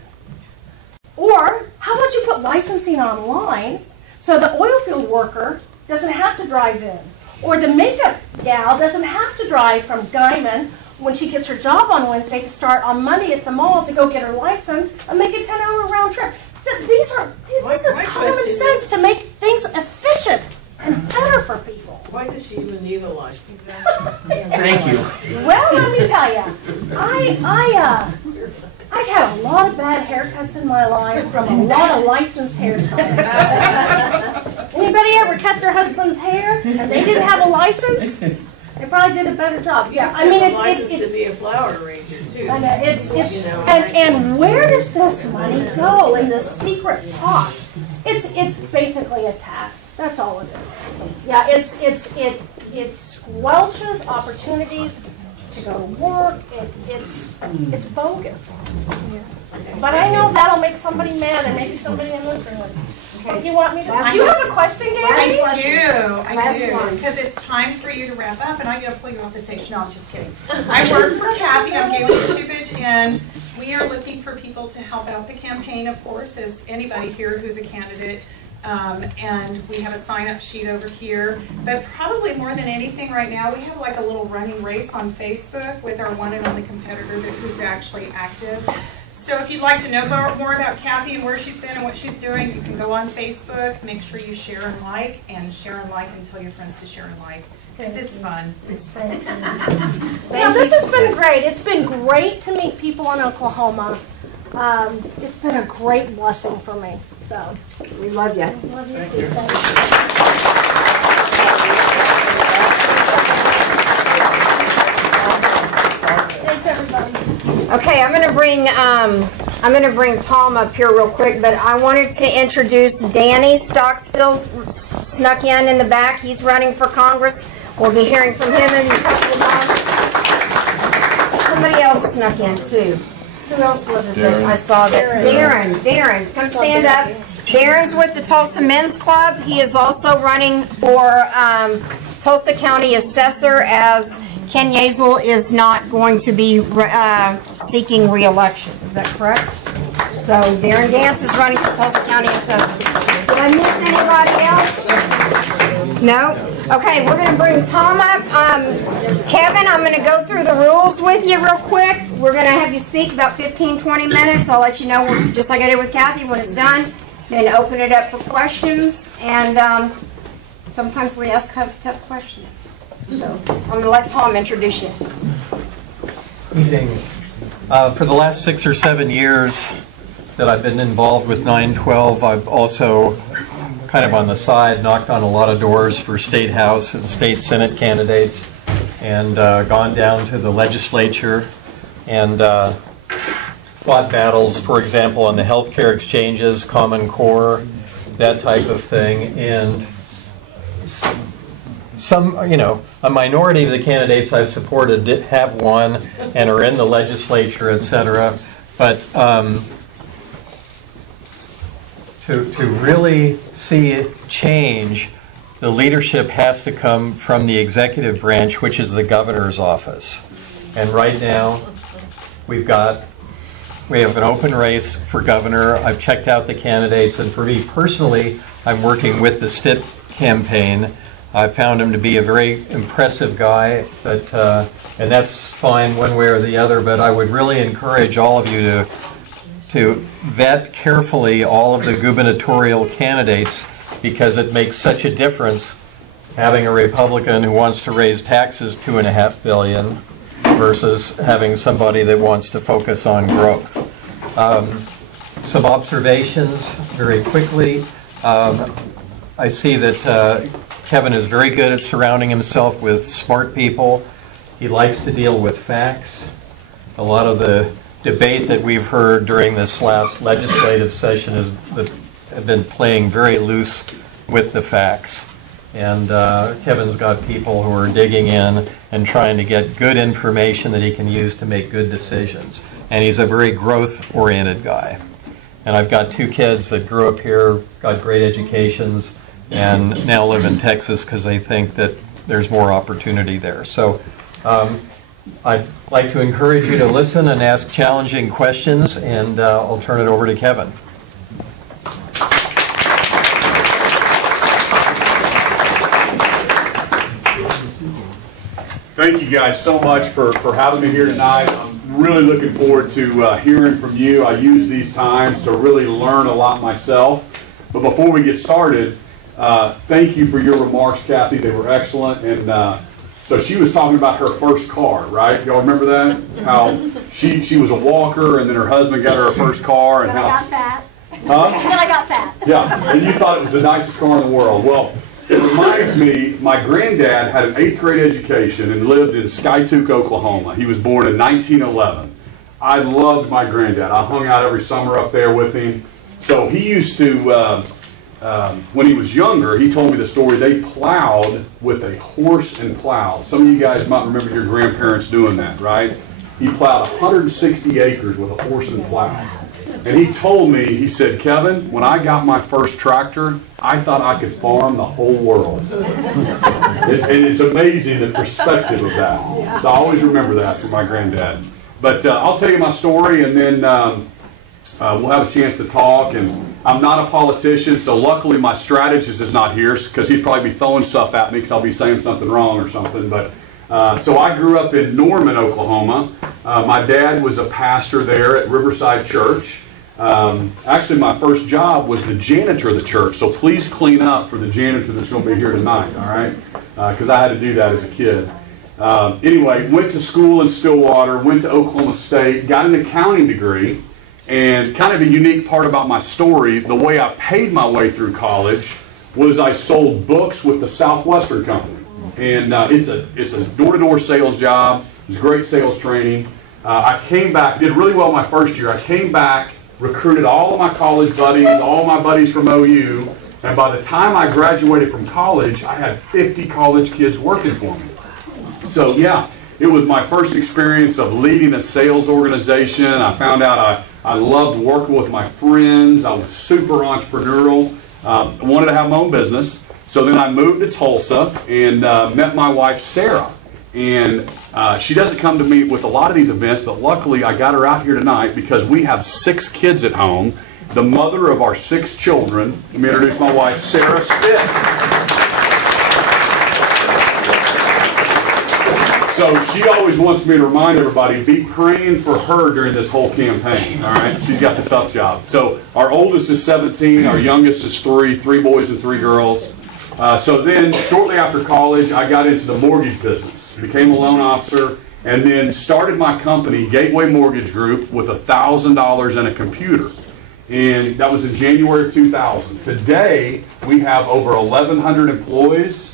Or how about you put licensing online so the oil field worker doesn't have to drive in, or the makeup gal doesn't have to drive from Guyman when she gets her job on Wednesday to start on Monday at the mall to go get her license and make a 10-hour round trip. This is common sense to make things efficient and better for people. Why does she even need a license? Thank you. Well, let me tell you, I've had a lot of bad haircuts in my life from a lot of licensed hairstylists. Anybody ever cut their husband's hair and they didn't have a license? They probably did a better job. Yeah, I mean, it's to be a flower arranger too. And where does this money go in this secret pot? It's basically a tax. That's all it is. Yeah, it squelches opportunities to go to work. It's bogus. But I know that'll make somebody mad, and maybe somebody in this room. Okay. You want me to? Do you have a question, Gary? I do. Because it's time for you to wrap up, and I'm going to pull you off the stage. No, I'm just kidding. I work for Kathy. I'm Gail Stupich, and we are looking for people to help out the campaign, of course, as anybody here who's a candidate. And we have a sign-up sheet over here. But probably more than anything right now, we have like a little running race on Facebook with our one and only competitor who's actually active. So if you'd like to know more about Kathy and where she's been and what she's doing, you can go on Facebook. Make sure you share and like, and tell your friends to share and like, because it's fun. It's fun. Yeah, this has been great. It's been great to meet people in Oklahoma. It's been a great blessing for me. So we love you. Love you too. Thank you. Thanks, everybody. Okay, I'm gonna bring Tom up here real quick, but I wanted to introduce Danny Stockstill snuck in the back. He's running for Congress. We'll be hearing from him in a couple of months. Somebody else snuck in too. Who else was it that I saw that? Darren, come stand up. Darren's with the Tulsa Men's Club. He is also running for Tulsa County Assessor, as Ken Yazel is not going to be seeking re-election. Is that correct? So Darren Dance is running for Tulsa County Assessor. Did I miss anybody else? No? Okay, we're going to bring Tom up. Kevin, I'm going to go through the rules with you real quick. We're going to have you speak about 15, 20 minutes. I'll let you know, just like I did with Kathy, when it's done. Then open it up for questions. And sometimes we ask tough questions. So I'm going to let Tom introduce you. Evening. For the last 6 or 7 years that I've been involved with 9.12, I've also kind of on the side knocked on a lot of doors for state house and state senate candidates, and gone down to the legislature and fought battles, for example, on the healthcare exchanges, Common Core, that type of thing. And some, a minority of the candidates I've supported have won and are in the legislature, etc. But to really see it change, the leadership has to come from the executive branch, which is the governor's office. And right now, we've got we have an open race for governor. I've checked out the candidates, and for me personally, I'm working with the Stitt campaign. I found him to be a very impressive guy, but and that's fine one way or the other, but I would really encourage all of you to vet carefully all of the gubernatorial candidates, because it makes such a difference having a Republican who wants to raise taxes $2.5 billion versus having somebody that wants to focus on growth. Some observations very quickly. I see that Kevin is very good at surrounding himself with smart people. He likes to deal with facts. A lot of the debate that we've heard during this last legislative session have been playing very loose with the facts. And Kevin's got people who are digging in and trying to get good information that he can use to make good decisions. And he's a very growth-oriented guy. And I've got 2 kids that grew up here, got great educations, and now live in Texas because they think that there's more opportunity there. So I'd like to encourage you to listen and ask challenging questions, and I'll turn it over to Kevin. Thank you guys so much for having me here tonight. I'm really looking forward to hearing from you. I use these times to really learn a lot myself. But before we get started, thank you for your remarks, Kathy. They were excellent. And so she was talking about her first car, right? Y'all remember that? How she was a walker, and then her husband got her first car. And Then how I got fat. Huh? And then I got fat. Yeah, and you thought it was the nicest car in the world. Well, it reminds me, my granddad had an 8th grade education and lived in Skiatook, Oklahoma. He was born in 1911. I loved my granddad. I hung out every summer up there with him. So he used to, when he was younger, he told me the story, they plowed with a horse and plow. Some of you guys might remember your grandparents doing that, right? He plowed 160 acres with a horse and plow. And he told me, he said, Kevin, when I got my first tractor, I thought I could farm the whole world. And it's amazing the perspective of that. So I always remember that from my granddad. But I'll tell you my story, and then we'll have a chance to talk. And I'm not a politician, so luckily my strategist is not here, because he'd probably be throwing stuff at me because I'll be saying something wrong or something. But so I grew up in Norman, Oklahoma. My dad was a pastor there at Riverside Church. Actually, my first job was the janitor of the church, so please clean up for the janitor that's going to be here tonight, all right? Because I had to do that as a kid. Anyway, went to school in Stillwater, went to Oklahoma State, got an accounting degree, and kind of a unique part about my story, the way I paid my way through college was I sold books with the Southwestern Company. And it's a door-to-door sales job. It was great sales training. I came back, did really well my first year. I came back, recruited all of my college buddies, all my buddies from OU, and by the time I graduated from college, I had 50 college kids working for me. So yeah, it was my first experience of leading a sales organization. I found out I loved working with my friends. I was super entrepreneurial. I wanted to have my own business. So then I moved to Tulsa and met my wife, Sarah. And she doesn't come to me with a lot of these events, but luckily I got her out here tonight because we have 6 kids at home, the mother of our 6 children. Let me introduce my wife, Sarah Stitt. So she always wants me to remind everybody, be praying for her during this whole campaign, all right? She's got the tough job. So our oldest is 17, our youngest is 3 boys and 3 girls. So then, shortly after college, I got into the mortgage business, became a loan officer, and then started my company, Gateway Mortgage Group, with $1,000 and a computer. And that was in January of 2000. Today, we have over 1,100 employees.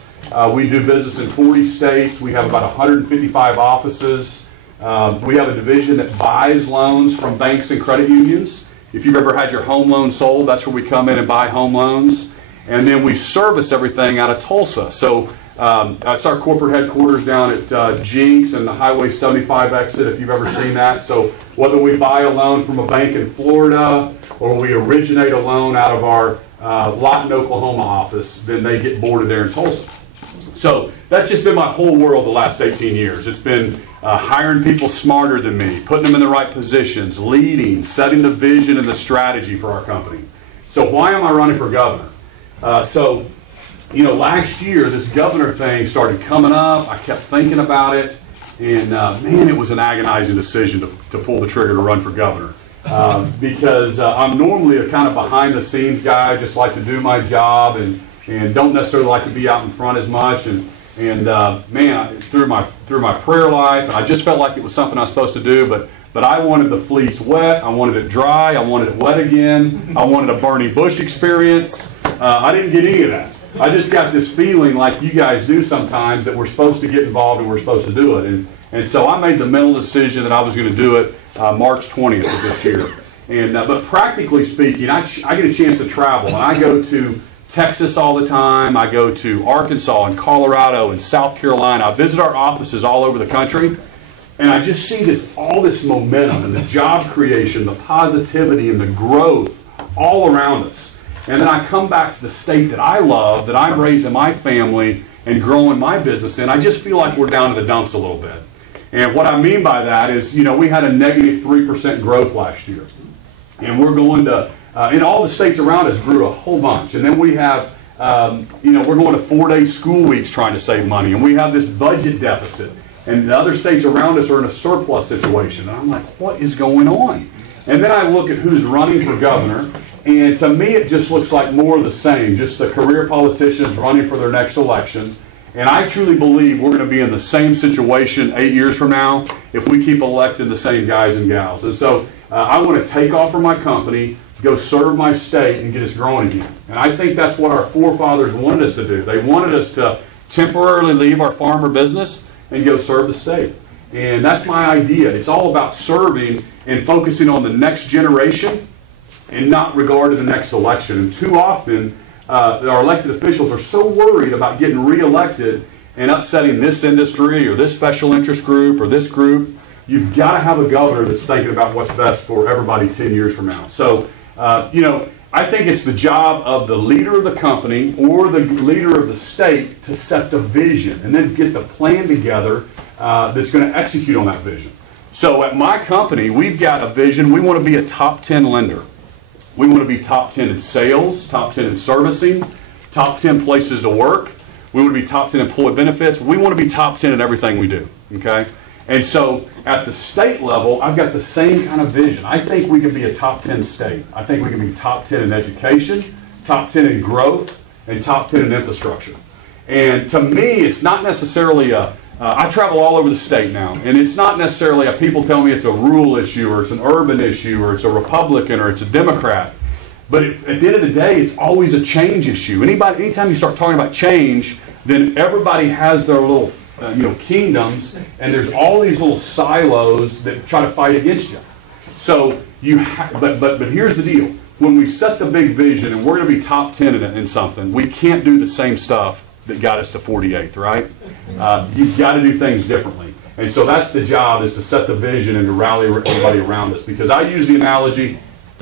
We do business in 40 states. We have about 155 offices. We have a division that buys loans from banks and credit unions. If you've ever had your home loan sold, that's where we come in and buy home loans. And then we service everything out of Tulsa. So that's our corporate headquarters down at Jinx and the Highway 75 exit, if you've ever seen that. So whether we buy a loan from a bank in Florida or we originate a loan out of our Lawton, Oklahoma office, then they get boarded there in Tulsa. So that's just been my whole world the last 18 years. It's been hiring people smarter than me, putting them in the right positions, leading, setting the vision and the strategy for our company. So why am I running for governor? Last year, this governor thing started coming up. I kept thinking about it. And man, it was an agonizing decision to pull the trigger to run for governor. Because I'm normally a kind of behind-the-scenes guy, just like to do my job and don't necessarily like to be out in front as much. Man, through my prayer life, I just felt like it was something I was supposed to do. But I wanted the fleece wet. I wanted it dry. I wanted it wet again. I wanted a burning bush experience. I didn't get any of that. I just got this feeling like you guys do sometimes that we're supposed to get involved and we're supposed to do it. And so I made the mental decision that I was going to do it March 20th of this year. But practically speaking, I get a chance to travel. And I go to Texas all the time. I go to Arkansas and Colorado and South Carolina. I visit our offices all over the country. And I just see all this momentum and the job creation, the positivity and the growth all around us. And then I come back to the state that I love, that I'm raising my family and growing my business in. I just feel like we're down to the dumps a little bit. And what I mean by that is, we had a negative 3% growth last year. And we're going to, in all the states around us grew a whole bunch. And then we have, we're going to 4-day school weeks trying to save money. And we have this budget deficit. And the other states around us are in a surplus situation. And I'm like, what is going on? And then I look at who's running for governor. And to me, it just looks like more of the same, just the career politicians running for their next election. And I truly believe we're going to be in the same situation 8 years from now if we keep electing the same guys and gals. And so I want to take off from my company, go serve my state, and get us growing again. And I think that's what our forefathers wanted us to do. They wanted us to temporarily leave our farmer business and go serve the state. And that's my idea. It's all about serving and focusing on the next generation and not regard to the next election. And too often, our elected officials are so worried about getting reelected and upsetting this industry or this special interest group or this group. You've got to have a governor that's thinking about what's best for everybody 10 years from now. So, I think it's the job of the leader of the company or the leader of the state to set the vision and then get the plan together that's going to execute on that vision. So at my company, we've got a vision. We want to be a top 10 lender. We want to be top 10 in sales, top 10 in servicing, top 10 places to work. We want to be top 10 employee benefits. We want to be top 10 in everything we do. Okay? And so at the state level, I've got the same kind of vision. I think we can be a top 10 state. I think we can be top 10 in education, top 10 in growth, and top 10 in infrastructure. And to me, it's not necessarily I travel all over the state now, and it's not necessarily people tell me it's a rural issue or it's an urban issue or it's a Republican or it's a Democrat. But at the end of the day, it's always a change issue. Anytime you start talking about change, then everybody has their little kingdoms, and there's all these little silos that try to fight against you. So but here's the deal: when we set the big vision and we're going to be top 10 in something, we can't do the same stuff that got us to 48th, right? You've got to do things differently. And so that's the job, is to set the vision and to rally everybody around us. Because I use the analogy,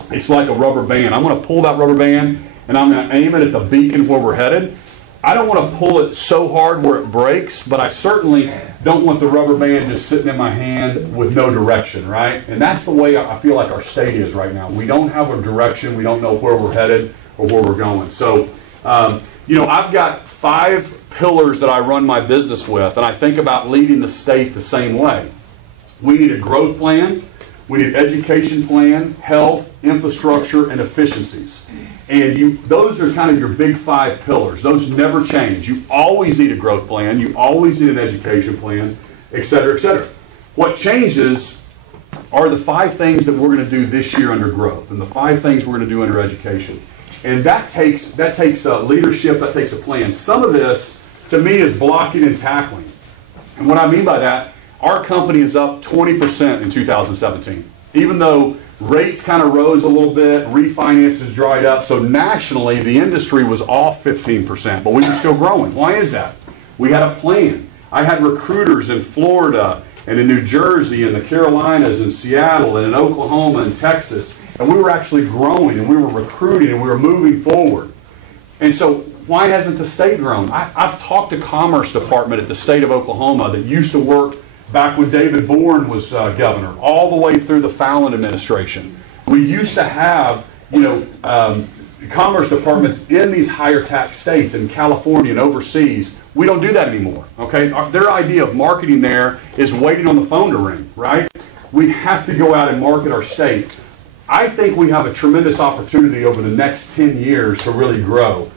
it's like a rubber band. I'm going to pull that rubber band and I'm going to aim it at the beacon where we're headed. I don't want to pull it so hard where it breaks, but I certainly don't want the rubber band just sitting in my hand with no direction, right? And that's the way I feel like our state is right now. We don't have a direction. We don't know where we're headed or where we're going. So, I've got 5 pillars that I run my business with, and I think about leading the state the same way. We need a growth plan. We need an education plan, health, infrastructure, and efficiencies. And those are kind of your big 5 pillars. Those never change. You always need a growth plan. You always need an education plan, et cetera, et cetera. What changes are the 5 things that we're going to do this year under growth and the 5 things we're going to do under education. And that takes leadership, that takes a plan. Some of this, to me, is blocking and tackling. And what I mean by that, our company is up 20% in 2017. Even though rates kind of rose a little bit, refinances dried up, so nationally the industry was off 15%, but we were still growing. Why is that? We had a plan. I had recruiters in Florida and in New Jersey and the Carolinas and Seattle and in Oklahoma and Texas, and we were actually growing and we were recruiting and we were moving forward. And so Why hasn't the state grown? I've talked to Commerce Department at the state of Oklahoma that used to work back when David Bourne was governor, all the way through the Fallon administration. We used to have, Commerce departments in these higher tax states, in California and overseas. We don't do that anymore, okay? Their idea of marketing there is waiting on the phone to ring, right? We have to go out and market our state. I think we have a tremendous opportunity over the next 10 years to really grow.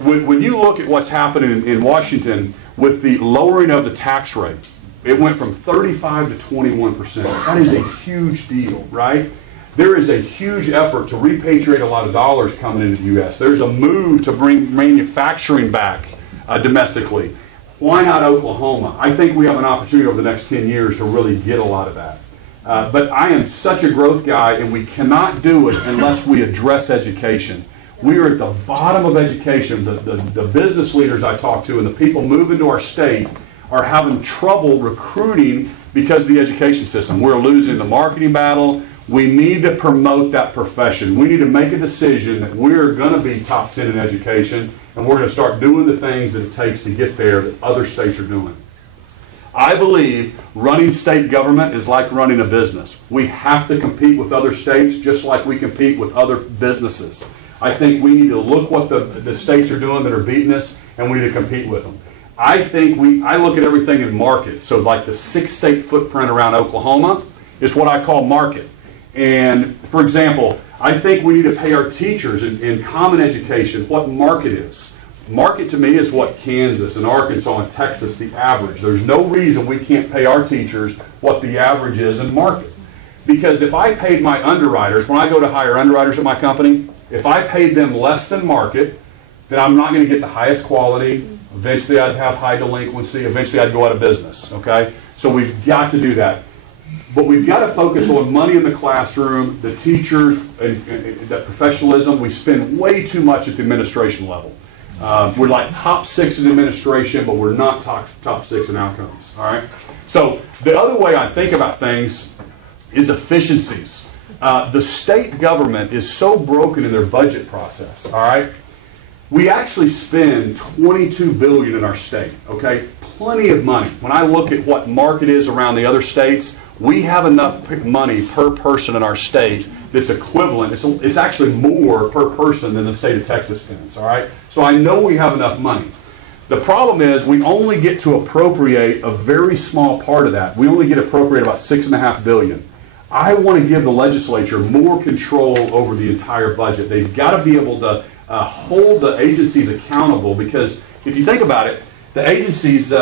When you look at what's happening in Washington with the lowering of the tax rate, it went from 35 to 21%. That is a huge deal, right? There is a huge effort to repatriate a lot of dollars coming into the U.S. There's a move to bring manufacturing back domestically. Why not Oklahoma? I think we have an opportunity over the next 10 years to really get a lot of that. But I am such a growth guy, and we cannot do it unless we address education. We are at the bottom of education. The business leaders I talk to and the people moving to our state are having trouble recruiting because of the education system. We're losing the marketing battle. We need to promote that profession. We need to make a decision that we're going to be top 10 in education, and we're going to start doing the things that it takes to get there that other states are doing. I believe running state government is like running a business. We have to compete with other states just like we compete with other businesses. I think we need to look what the states are doing that are beating us, and we need to compete with them. I look at everything in market. So like the 6-state footprint around Oklahoma is what I call market. And for example, I think we need to pay our teachers in common education what market is. Market to me is what Kansas and Arkansas and Texas, the average. There's no reason we can't pay our teachers what the average is in market. Because if I paid my underwriters, when I go to hire underwriters at my company, if I paid them less than market, then I'm not going to get the highest quality. Eventually I'd have high delinquency. Eventually I'd go out of business. Okay? So we've got to do that. But we've got to focus on money in the classroom, the teachers, and that professionalism. We spend way too much at the administration level. We're like top 6 in administration, but we're not top 6 in outcomes. All right. So the other way I think about things is efficiencies. The state government is so broken in their budget process. All right. We actually spend $22 billion in our state. Okay, plenty of money. When I look at what market is around the other states, we have enough money per person in our state that's equivalent. It's actually more per person than the state of Texas spends. All right, so I know we have enough money. The problem is we only get to appropriate a very small part of that. We only get to appropriate about $6.5 billion. I want to give the legislature more control over the entire budget. They've got to be able to hold the agencies accountable, because if you think about it, the agencies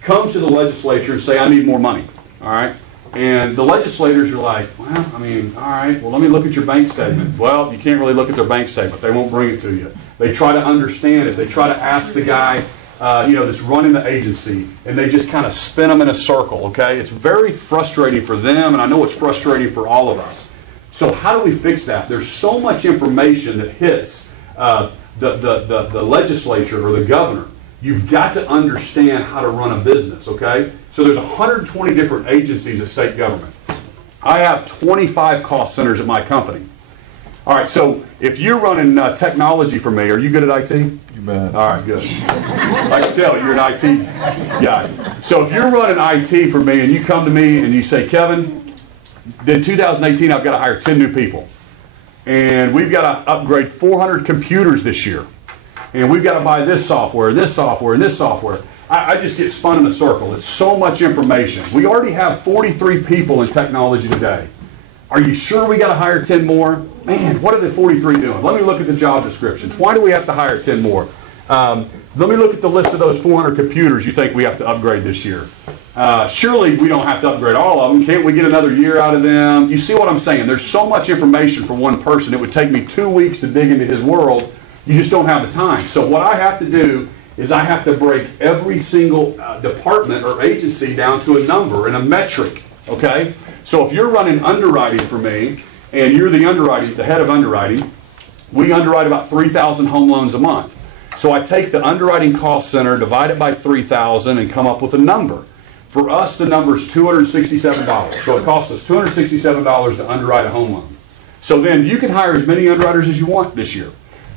come to the legislature and say, I need more money. All right. And the legislators are like, well, I mean, all right, well, let me look at your bank statement. Well, you can't really look at their bank statement. They won't bring it to you. They try to understand it. They try to ask the guy, that's running the agency, and they just kind of spin them in a circle, okay? It's very frustrating for them, and I know it's frustrating for all of us. So how do we fix that? There's so much information that hits the legislature or the governor. You've got to understand how to run a business, okay? So there's 120 different agencies of state government. I have 25 cost centers at my company. All right, so if you're running technology for me, are you good at IT? You bet. All right, good. I can tell you're an IT guy. So if you're running IT for me and you come to me and you say, Kevin, in 2018 I've got to hire 10 new people. And we've got to upgrade 400 computers this year. And we've got to buy this software, and this software, and this software. I just get spun in a circle. It's so much information. We already have 43 people in technology today. Are you sure we got to hire 10 more? Man, what are the 43 doing? Let me look at the job descriptions. Why do we have to hire 10 more? Let me look at the list of those 400 computers you think we have to upgrade this year. Surely we don't have to upgrade all of them. Can't we get another year out of them? You see what I'm saying? There's so much information for one person. It would take me 2 weeks to dig into his world. You just don't have the time. So what I have to do is I have to break every single department or agency down to a number and a metric, okay? So if you're running underwriting for me, and you're the head of underwriting, we underwrite about 3,000 home loans a month. So I take the underwriting cost center, divide it by 3,000, and come up with a number. For us, the number is $267. So it costs us $267 to underwrite a home loan. So then you can hire as many underwriters as you want this year.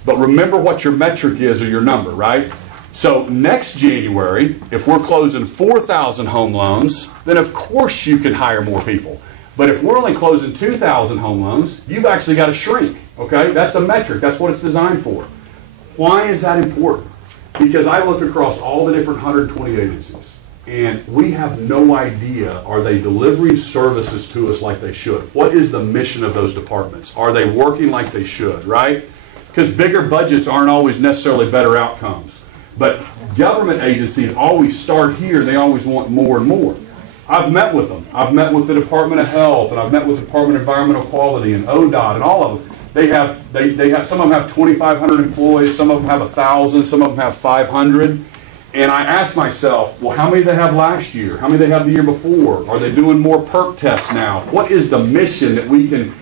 But remember what your metric is or your number, right? So next January, if we're closing 4,000 home loans, then of course you can hire more people. But if we're only closing 2,000 home loans, you've actually got to shrink, okay? That's a metric. That's what it's designed for. Why is that important? Because I look across all the different 120 agencies, and we have no idea, are they delivering services to us like they should? What is the mission of those departments? Are they working like they should, right? Because bigger budgets aren't always necessarily better outcomes. But government agencies always start here. They always want more and more. I've met with them. I've met with the Department of Health, and I've met with the Department of Environmental Quality and ODOT and all of them. They have some of them have 2,500 employees, some of them have 1,000, some of them have 500. And I ask myself, well, how many did they have last year? How many did they have the year before? Are they doing more perk tests now? What is the mission that we can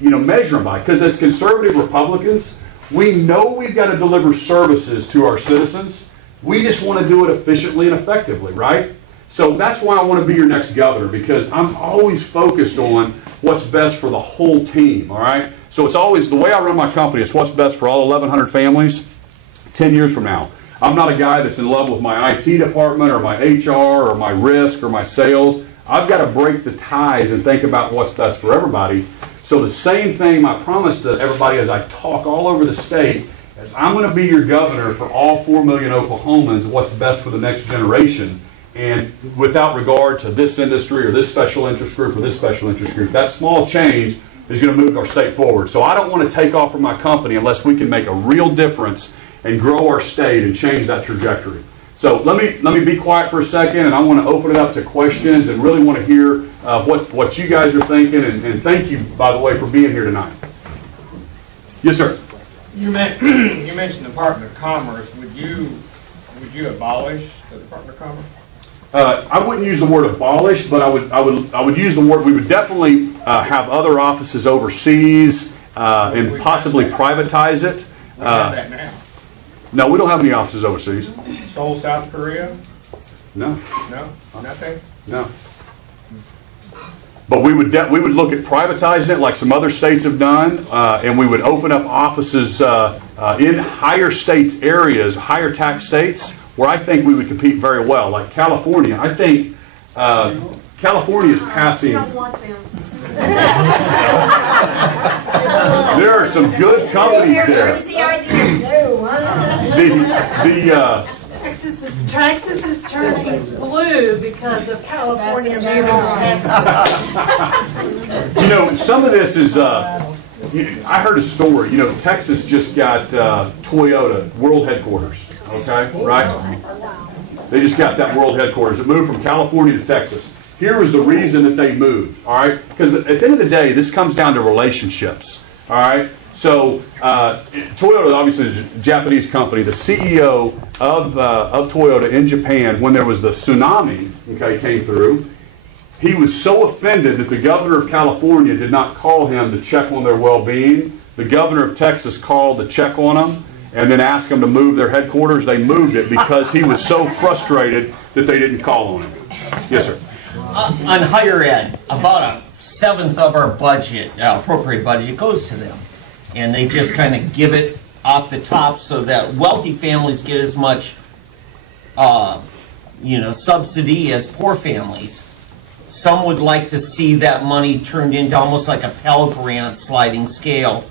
measure them by? Because as conservative Republicans, we know we've got to deliver services to our citizens. We just want to do it efficiently and effectively, right? So that's why I want to be your next governor, because I'm always focused on what's best for the whole team, all right? So it's always, the way I run my company, it's what's best for all 1,100 families 10 years from now. I'm not a guy that's in love with my IT department or my HR or my risk or my sales. I've got to break the ties and think about what's best for everybody. So the same thing I promise to everybody as I talk all over the state is I'm going to be your governor for all 4 million Oklahomans, what's best for the next generation. And without regard to this industry or this special interest group or this special interest group, that small change is going to move our state forward. So I don't want to take off from my company unless we can make a real difference and grow our state and change that trajectory. So let me be quiet for a second, and I want to open it up to questions and really want to hear what you guys are thinking. And thank you, by the way, for being here tonight. Yes, sir. You mentioned Department of Commerce. Would you abolish the Department of Commerce? I wouldn't use the word abolish, but I would use the word. We would definitely have other offices overseas and possibly privatize it. We have that now. No, we don't have any offices overseas. Seoul, South Korea? No. No? Nothing? No. But we would look at privatizing it like some other states have done, and we would open up offices in higher states areas, higher tax states, where I think we would compete very well. Like California, I think California is passing. We don't want them. There are some good companies there. Texas is turning blue because of California. You know, some of this is, I heard a story. You know, Texas just got Toyota world headquarters, okay, right? They just got that world headquarters. It moved from California to Texas. Here was the reason that they moved, all right? Because at the end of the day, this comes down to relationships, all right? So Toyota, obviously, is a Japanese company. The CEO of Toyota in Japan, when there was the tsunami, okay, came through, he was so offended that the governor of California did not call him to check on their well-being. The governor of Texas called to check on them and then asked them to move their headquarters. They moved it because he was so frustrated that they didn't call on him. Yes, sir. On higher ed, about 1/7 of our budget, appropriate budget, goes to them. And they just kind of give it off the top so that wealthy families get as much subsidy as poor families. Some would like to see that money turned into almost like a Pell Grant sliding scale.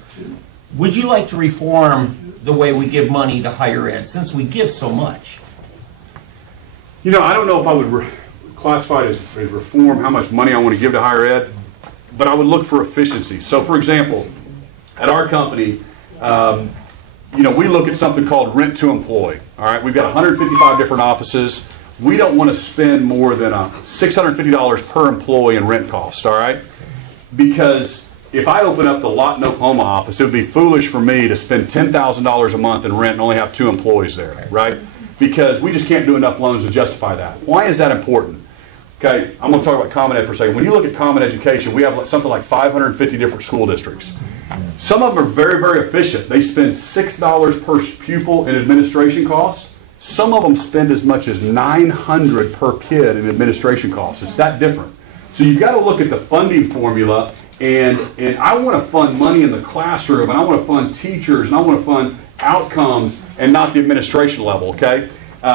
Would you like to reform the way we give money to higher ed, since we give so much? You know, I don't know if I would classify it as reform, how much money I want to give to higher ed, but I would look for efficiency. So, for example, at our company, we look at something called rent to employ. All right, we've got 155 different offices. We don't want to spend more than $650 per employee in rent costs. All right, because if I open up the Lawton, Oklahoma office, it would be foolish for me to spend $10,000 a month in rent and only have 2 employees there. Right? Because we just can't do enough loans to justify that. Why is that important? Okay, I'm going to talk about Common Ed for a second. When you look at Common Education, we have something like 550 different school districts. Some of them are very, very efficient. They spend $6 per pupil in administration costs. Some of them spend as much as $900 per kid in administration costs. It's that different. So you've got to look at the funding formula And I want to fund money in the classroom, and I want to fund teachers, and I want to fund outcomes and not the administration level, okay?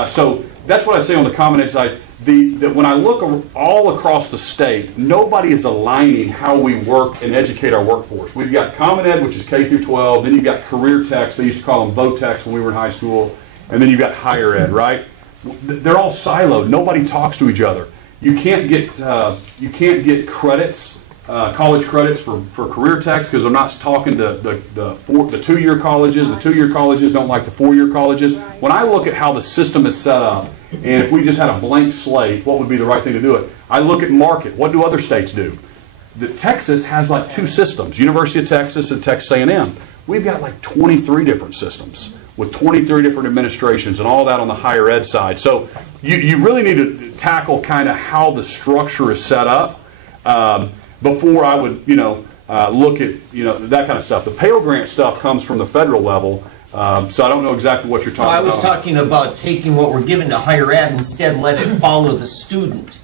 So that's what I'd say on the common ed side. That when I look all across the state, nobody is aligning how we work and educate our workforce. We've got common ed, which is K through 12, then you've got career techs, they used to call them VOTEX when we were in high school, and then you've got higher ed, right? They're all siloed. Nobody talks to each other. You can't get credits, college credits for career techs because they're not talking to the 2-year colleges. The 2-year colleges don't like the 4-year colleges. When I look at how the system is set up, and if we just had a blank slate, what would be the right thing to do it? I look at market. What do other states do? Texas has like 2 systems, University of Texas and Texas A&M. We've got like 23 different systems with 23 different administrations and all that on the higher ed side. So you really need to tackle kind of how the structure is set up before I would, look at, that kind of stuff. The Pell Grant stuff comes from the federal level. So I don't know exactly what you're talking about. I was talking about taking what we're given to higher ed, instead let it follow the student.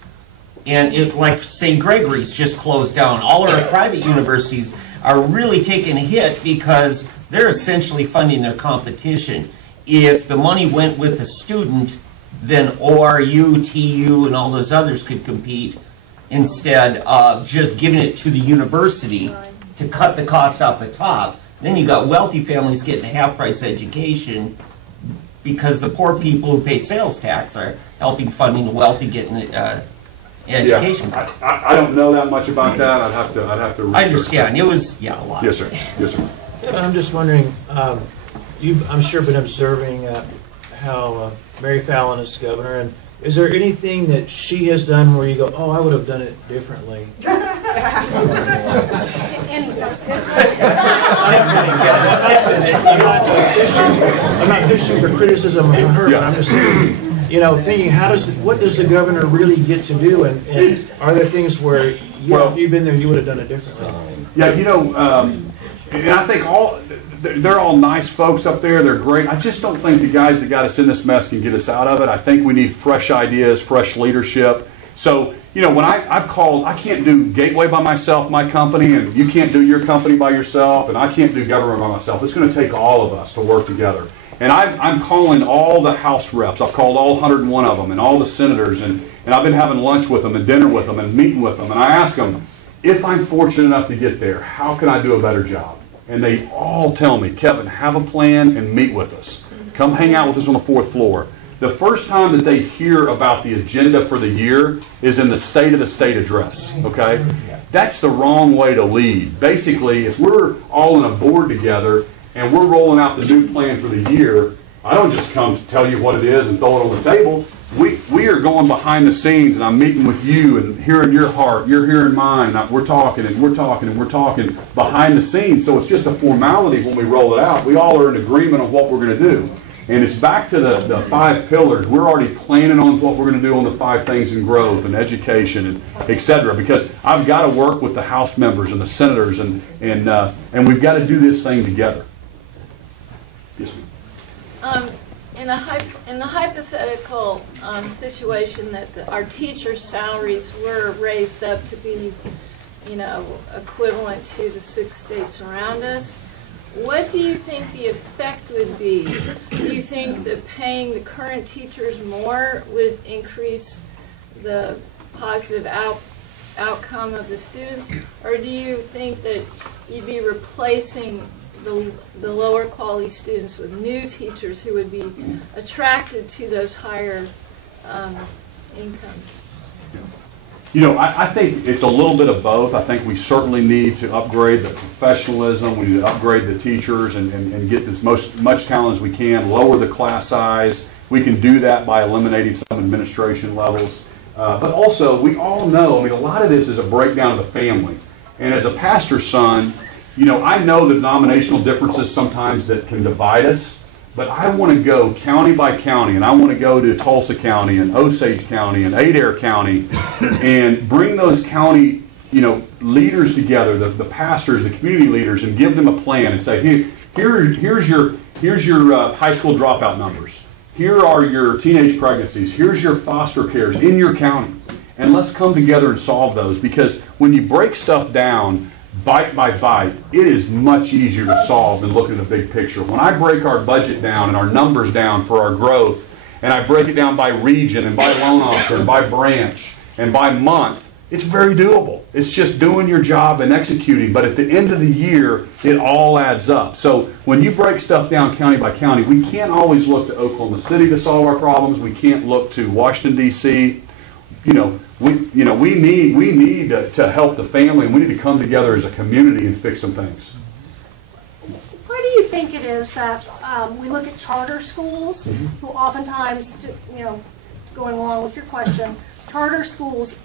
And if, like St. Gregory's just closed down, all our private universities are really taking a hit because they're essentially funding their competition. If the money went with the student, then ORU, TU, and all those others could compete instead of just giving it to the university to cut the cost off the top. Then you got wealthy families getting a half-price education because the poor people who pay sales tax are helping funding the wealthy getting education. Yeah, I don't know that much about that. I'd have to research. I understand. It was a lot. Yes, sir. Yes, sir. Yeah, I'm just wondering. You've, I'm sure, been observing how Mary Fallon is governor, and is there anything that she has done where you go, "Oh, I would have done it differently"? I'm not fishing for criticism of her, but I'm just thinking, what does the governor really get to do, and are there things where, if you've been there, you would have done it differently? Yeah, and I think they're all nice folks up there. They're great. I just don't think the guys that got us in this mess can get us out of it. I think we need fresh ideas, fresh leadership. So, when I've called, I can't do Gateway by myself, my company, and you can't do your company by yourself, and I can't do government by myself. It's going to take all of us to work together. And I'm calling all the House reps. I've called all 101 of them and all the senators, and I've been having lunch with them and dinner with them and meeting with them. And I ask them, if I'm fortunate enough to get there, how can I do a better job? And they all tell me, Kevin, have a plan and meet with us. Come hang out with us on the 4th floor. The first time that they hear about the agenda for the year is in the State of the State address, okay? That's the wrong way to lead. Basically, if we're all in a board together and we're rolling out the new plan for the year, I don't just come to tell you what it is and throw it on the table. We are going behind the scenes, and I'm meeting with you and hearing your heart. You're hearing mine. We're talking and we're talking and we're talking behind the scenes. So it's just a formality when we roll it out. We all are in agreement on what we're going to do. And it's back to the 5 pillars. We're already planning on what we're going to do on the 5 things in growth and education and et cetera. Because I've got to work with the House members and the senators, and we've got to do this thing together. Yes, ma'am. In the hypothetical situation that our teachers' salaries were raised up to be, equivalent to the 6 states around us, what do you think the effect would be? Do you think that paying the current teachers more would increase the positive outcome of the students, or do you think that you'd be replacing the lower quality students with new teachers who would be attracted to those higher incomes? I think it's a little bit of both. I think we certainly need to upgrade the professionalism. We need to upgrade the teachers and get as much talent as we can, lower the class size. We can do that by eliminating some administration levels. But also, we all know, a lot of this is a breakdown of the family. And as a pastor's son, I know the denominational differences sometimes that can divide us. But I want to go county by county, and I want to go to Tulsa County and Osage County and Adair County and bring those county, leaders together, the pastors, the community leaders, and give them a plan and say, here's your high school dropout numbers. Here are your teenage pregnancies. Here's your foster cares in your county. And let's come together and solve those, because when you break stuff down, bite by bite, it is much easier to solve than looking at the big picture. When I break our budget down and our numbers down for our growth, and I break it down by region and by loan officer and by branch and by month, it's very doable. It's just doing your job and executing. But at the end of the year, it all adds up. So when you break stuff down county by county, we can't always look to Oklahoma City to solve our problems. We can't look to Washington, D.C. We need to help the family, and we need to come together as a community and fix some things. Why do you think it is that we look at charter schools, who oftentimes, going along with your question, charter schools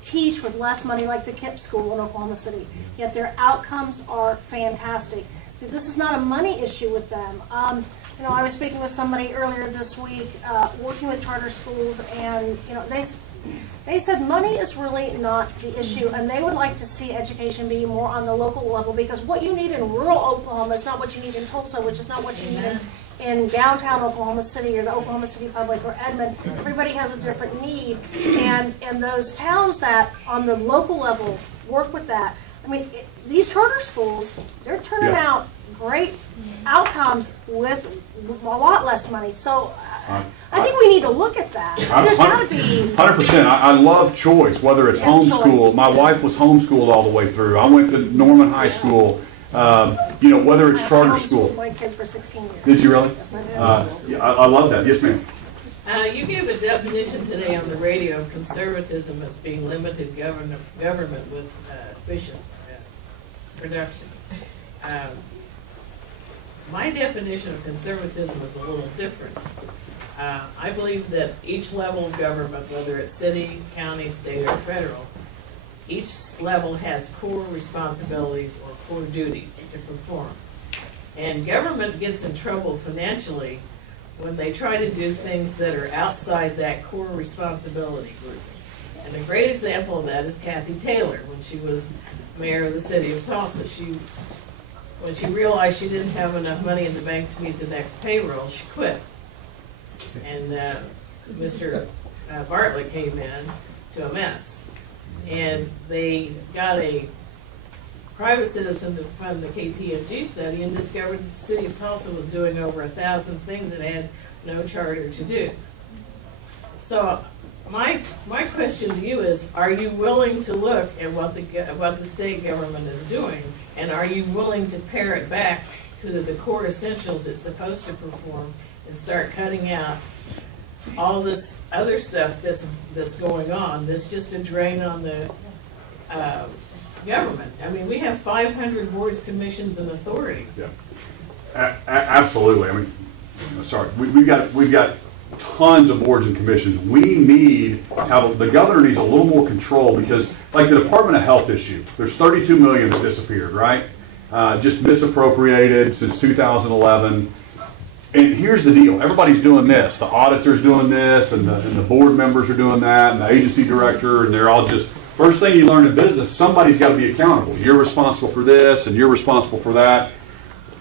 teach with less money, like the KIPP school in Oklahoma City, yet their outcomes are fantastic. So this is not a money issue with them. I was speaking with somebody earlier this week, working with charter schools, and they said money is really not the issue, and they would like to see education be more on the local level, because what you need in rural Oklahoma is not what you need in Tulsa, which is not what you need in downtown Oklahoma City or the Oklahoma City Public or Edmond. Everybody has a different need, and those towns that on the local level work with that. I mean, these charter schools, they're turning out great outcomes with a lot less money. So I think we need to look at that. There's got to be 100%. I love choice, whether it's homeschool. My wife was homeschooled all the way through. I went to Norman High School. Whether it's charter school. My kids for 16 years. Did you really? Yes, I did. I love that. Yes, ma'am. You gave a definition today on the radio of conservatism as being limited government with efficient production. My definition of conservatism is a little different. I believe that each level of government, whether it's city, county, state, or federal, each level has core responsibilities or core duties to perform. And government gets in trouble financially when they try to do things that are outside that core responsibility group. And a great example of that is Kathy Taylor. When she was mayor of the city of Tulsa, when she realized she didn't have enough money in the bank to meet the next payroll, she quit. And Mr. Bartlett came in to a mess. And they got a private citizen to fund the KPMG study and discovered that the city of Tulsa was doing over 1,000 things it had no charter to do. So my question to you is, are you willing to look at what the state government is doing, and are you willing to pare it back to the core essentials it's supposed to perform and start cutting out all this other stuff that's going on that's just a drain on the government? I mean, we have 500 boards, commissions, and authorities. Yeah, absolutely. I mean, sorry, we've got tons of boards and commissions. We need to have the governor needs a little more control, because, like the Department of Health issue, there's $32 million that disappeared, right? Just misappropriated since 2011. And here's the deal: everybody's doing this. The auditor's doing this, and the board members are doing that, and the agency director, and they're all just. First thing you learn in business, somebody's got to be accountable. You're responsible for this, and you're responsible for that.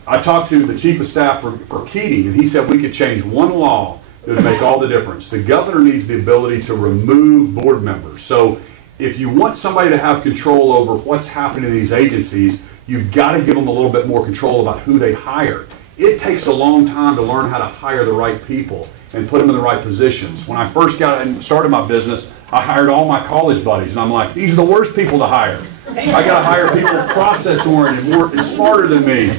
I talked to the chief of staff for Keating, and he said we could change one law that would make all the difference. The governor needs the ability to remove board members. So if you want somebody to have control over what's happening in these agencies, you've got to give them a little bit more control about who they hire. It takes a long time to learn how to hire the right people and put them in the right positions. When I first got and started my business, I hired all my college buddies, and I'm like, these are the worst people to hire. I got to hire people process-oriented, more smarter than me.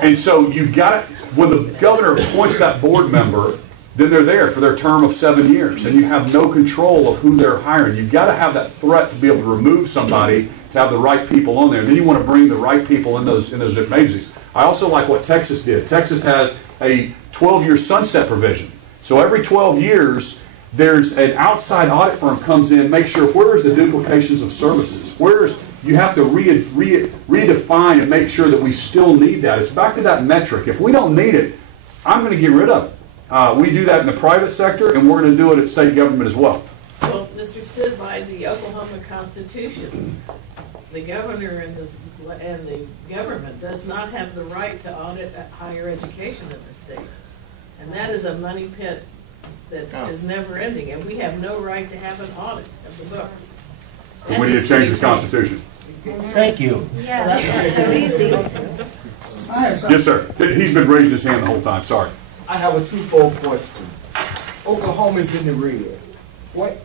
And so you've got to, when the governor appoints that board member, then they're there for their term of 7 years, and you have no control of who they're hiring. You've got to have that threat to be able to remove somebody, to have the right people on there. And then you want to bring the right people in those different agencies. I also like what Texas did. Texas has a 12-year sunset provision. So every 12 years, there's an outside audit firm comes in, make sure where's the duplications of services. You have to redefine and make sure that we still need that. It's back to that metric. If we don't need it, I'm going to get rid of it. We do that in the private sector, and we're going to do it at state government as well. Well, Mr. Stood, by the Oklahoma Constitution, the governor and the government does not have the right to audit higher education in the state. And that is a money pit that is never ending, and we have no right to have an audit of the books. And we need to change the Constitution. Thank you. Yeah, that's so easy. I have something. Yes, sir. He's been raising his hand the whole time. Sorry. I have a twofold question. Oklahoma's in the red. What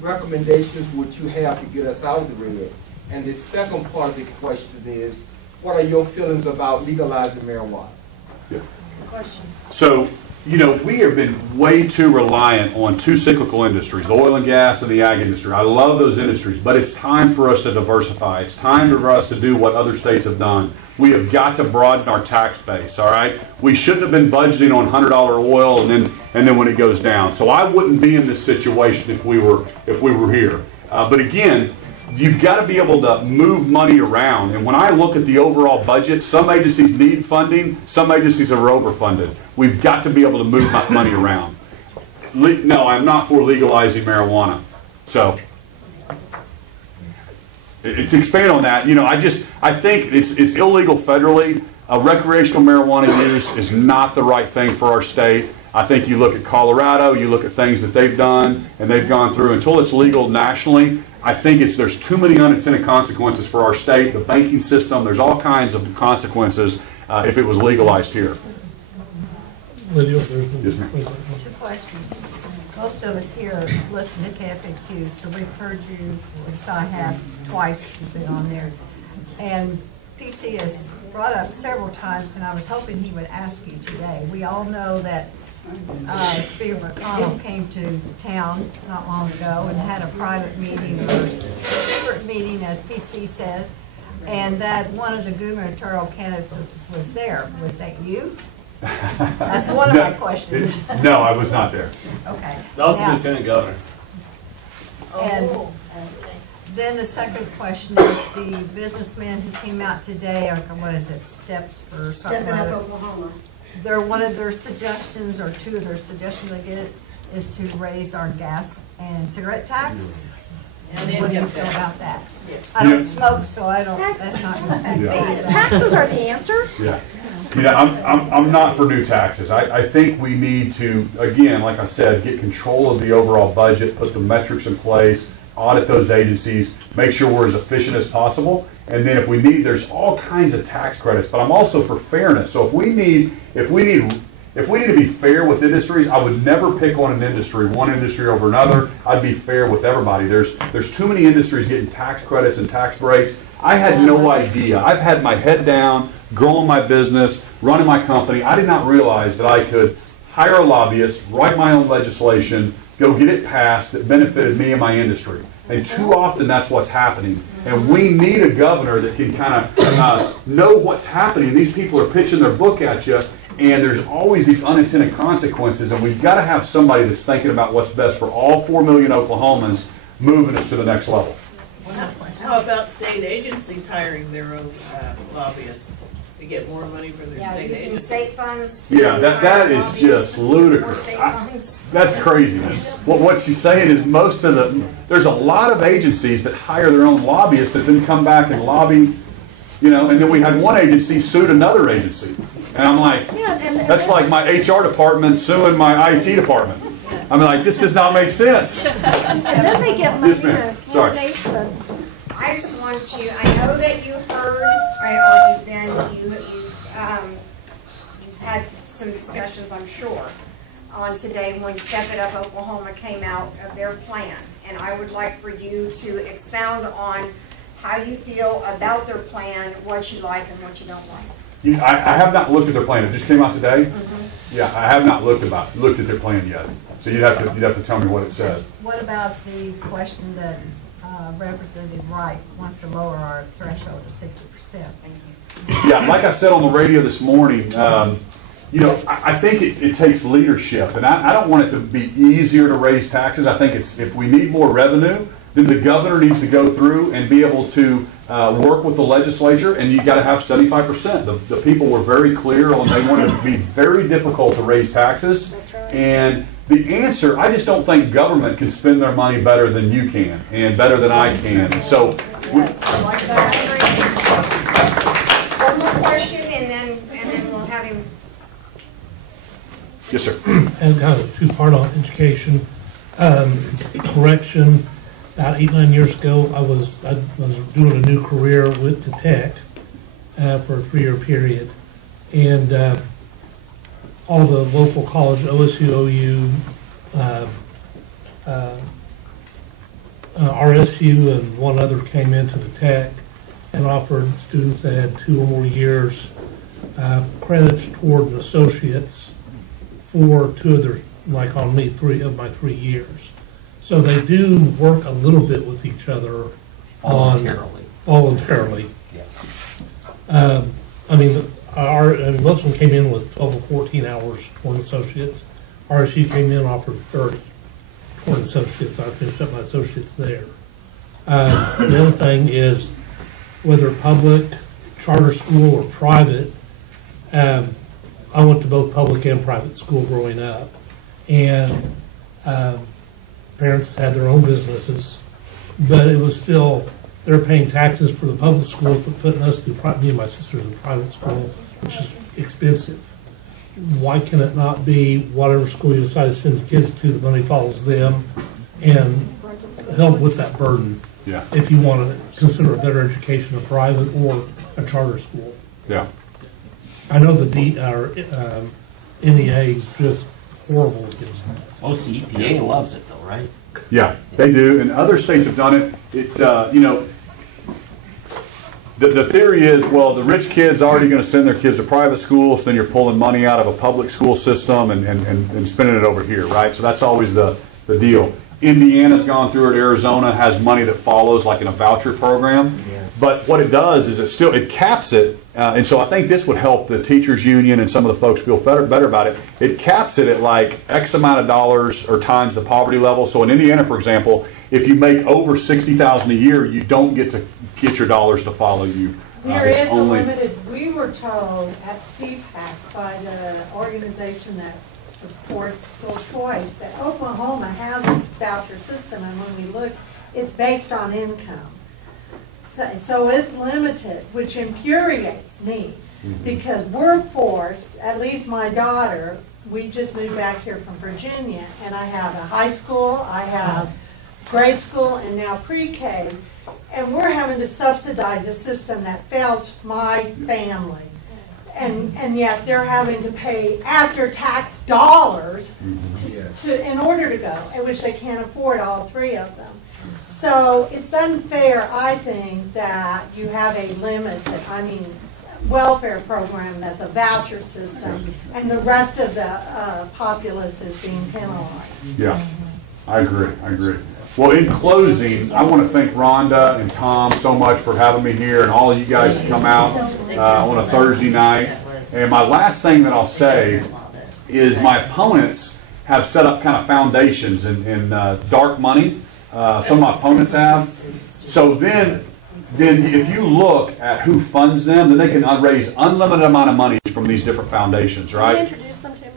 recommendations would you have to get us out of the red? And the second part of the question is, what are your feelings about legalizing marijuana? Yeah. So, you know, we have been way too reliant on two cyclical industries, the oil and gas and the ag industry. I love those industries, but it's time for us to diversify. It's time for us to do what other states have done. We have got to broaden our tax base, all right? We shouldn't have been budgeting on $100 oil and then when it goes down. So I wouldn't be in this situation if we were here. But again, you've got to be able to move money around. And when I look at the overall budget, some agencies need funding, some agencies are overfunded. We've got to be able to move money around. No, I'm not for legalizing marijuana. So, to expand on that, you know, I think it's illegal federally. Recreational marijuana use is not the right thing for our state. I think you look at Colorado, you look at things that they've done and they've gone through. Until it's legal nationally, I think there's too many unintended consequences for our state, the banking system. There's all kinds of consequences if it was legalized here. Yes, ma'am. 2 questions. Most of us here listen to KFAQ, so we've heard you, at least I have, twice you've been on there. And PC has brought up several times, and I was hoping he would ask you today. We all know that Speaker McConnell came to town not long ago and had a private meeting, or secret meeting, as PC says, and that one of the gubernatorial candidates was there. Was that you? That's one of my questions. No, I was not there. Okay. That was the lieutenant governor. And then the second question is the businessman who came out today, or what is it, Steps for something? Stepping Up Oklahoma. One of their suggestions, or 2 of their suggestions I get, is to raise our gas and cigarette tax. And what do you income feel tax. about that? I don't smoke, so I don't. That's not going to Yeah. Taxes are the answer. Yeah. You know, I'm not for new taxes. I think we need to, again, like I said, get control of the overall budget, put the metrics in place, audit those agencies, make sure we're as efficient as possible. And then if we need, there's all kinds of tax credits, but I'm also for fairness. So if we need to be fair with industries, I would never pick on one industry over another. I'd be fair with everybody. There's too many industries getting tax credits and tax breaks. I had no idea. I've had my head down, growing my business, running my company. I did not realize that I could hire a lobbyist, write my own legislation, go get it passed that benefited me and my industry. And too often that's what's happening. And we need a governor that can kind of know what's happening. These people are pitching their book at you, and there's always these unintended consequences, and we've got to have somebody that's thinking about what's best for all 4 million Oklahomans, moving us to the next level. How about state agencies hiring their own lobbyists to get more money for their state using agencies? state funds. Yeah, that is just ludicrous. That's craziness. What she's saying is there's a lot of agencies that hire their own lobbyists that then come back and lobby, you know, and then we had one agency sued another agency. And I'm like, that's like my HR department suing my IT department. I'm like, this does not make sense. And then they give money Yes, ma'am. to Sorry. candidates. I just want you, I know that you heard, or you've had some discussions, I'm sure, on today when Step It Up Oklahoma came out of their plan. And I would like for you to expound on how you feel about their plan, what you like and what you don't like. I have not looked at their plan. It just came out today. Yeah, I have not looked at their plan yet. So you'd have to tell me what it says. What about the question that Representative Wright wants to lower our threshold to 60%? Yeah, like I said on the radio this morning, you know, I think it takes leadership, and I don't want it to be easier to raise taxes. I think if we need more revenue, then the governor needs to go through and be able to work with the legislature, and you got to have 75%. The people were very clear on they wanted it to be very difficult to raise taxes, and the answer, I just don't think government can spend their money better than you can and better than I can. So, Yes, I like that. One more question, and then we'll have him. Yes, sir. And kind of a two-part on education, correction. about 8-9 years ago, I was doing a new career with the Tech for a 3-year period, and all the local college, OSU, OU, RSU, and one other came into the Tech and offered students that had 2 or more years credits toward an associate's for 2 of their, like on me, 3 of my 3 years. So they do work a little bit with each other voluntarily. Yeah. I mean, most of them came in with 12 or 14 hours toward associates. RSU came in and offered 30 toward associates. I finished up my associates there. The other thing is, whether public, charter school, or private, I went to both public and private school growing up, and parents had their own businesses, but it was still, they're paying taxes for the public school, but putting us through, me and my sisters in private school, which is expensive. Why can it not be whatever school you decide to send the kids to, the money follows them, and help with that burden? Yeah. If you want to consider a better education, a private or a charter school. Yeah. I know the NEA is just horrible against that. Most the EPA loves it though, right? Yeah, they do, and other states have done it. You know, the theory is, well, the rich kids are already going to send their kids to private schools, so then you're pulling money out of a public school system and spending it over here, right? So that's always the deal. Indiana's gone through it. Arizona has money that follows, like in a voucher program. But what it does is it caps it, and so I think this would help the teachers union and some of the folks feel better about it. It caps it at like X amount of dollars or times the poverty level. So in Indiana, for example, if you make over $60,000 a year, you don't get to get your dollars to follow you. There is a limited. We were told at CPAC by the organization that supports school choice that Oklahoma has this voucher system, and when we look, it's based on income. So it's limited, which infuriates me, because we're forced, at least my daughter, we just moved back here from Virginia, and I have a high school, I have grade school, and now pre-K, and we're having to subsidize a system that fails my family. And yet they're having to pay after-tax dollars in order to go, which they can't afford, all 3 of them. So it's unfair, I think, that you have a limited, welfare program that's a voucher system, and the rest of the populace is being penalized. Yeah, I agree. Well, in closing, I want to thank Rhonda and Tom so much for having me here, and all of you guys to come out on a Thursday night. And my last thing that I'll say is my opponents have set up kind of foundations in dark money. Some of my opponents have. So then if you look at who funds them, then they can raise unlimited amount of money from these different foundations, right? Can you introduce them to me?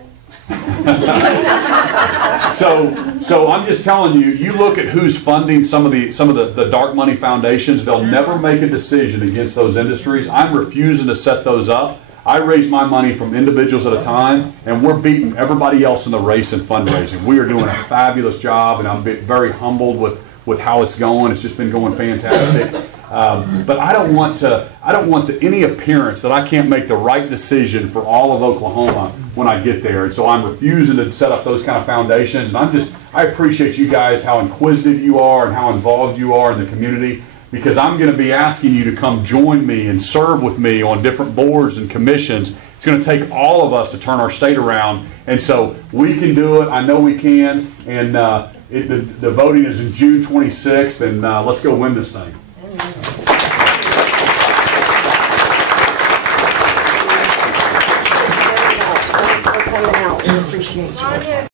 So I'm just telling you, you look at who's funding some of the dark money foundations, they'll never make a decision against those industries. I'm refusing to set those up. I raise my money from individuals at a time, and we're beating everybody else in the race in fundraising. We are doing a fabulous job, and I'm very humbled with how it's going. It's just been going fantastic. But I don't want any appearance that I can't make the right decision for all of Oklahoma when I get there. And so I'm refusing to set up those kind of foundations. And I appreciate you guys, how inquisitive you are and how involved you are in the community, because I'm going to be asking you to come join me and serve with me on different boards and commissions. It's going to take all of us to turn our state around. And so we can do it. I know we can. And the voting is in June 26th. And let's go win this thing. Thanks for coming out. We appreciate you.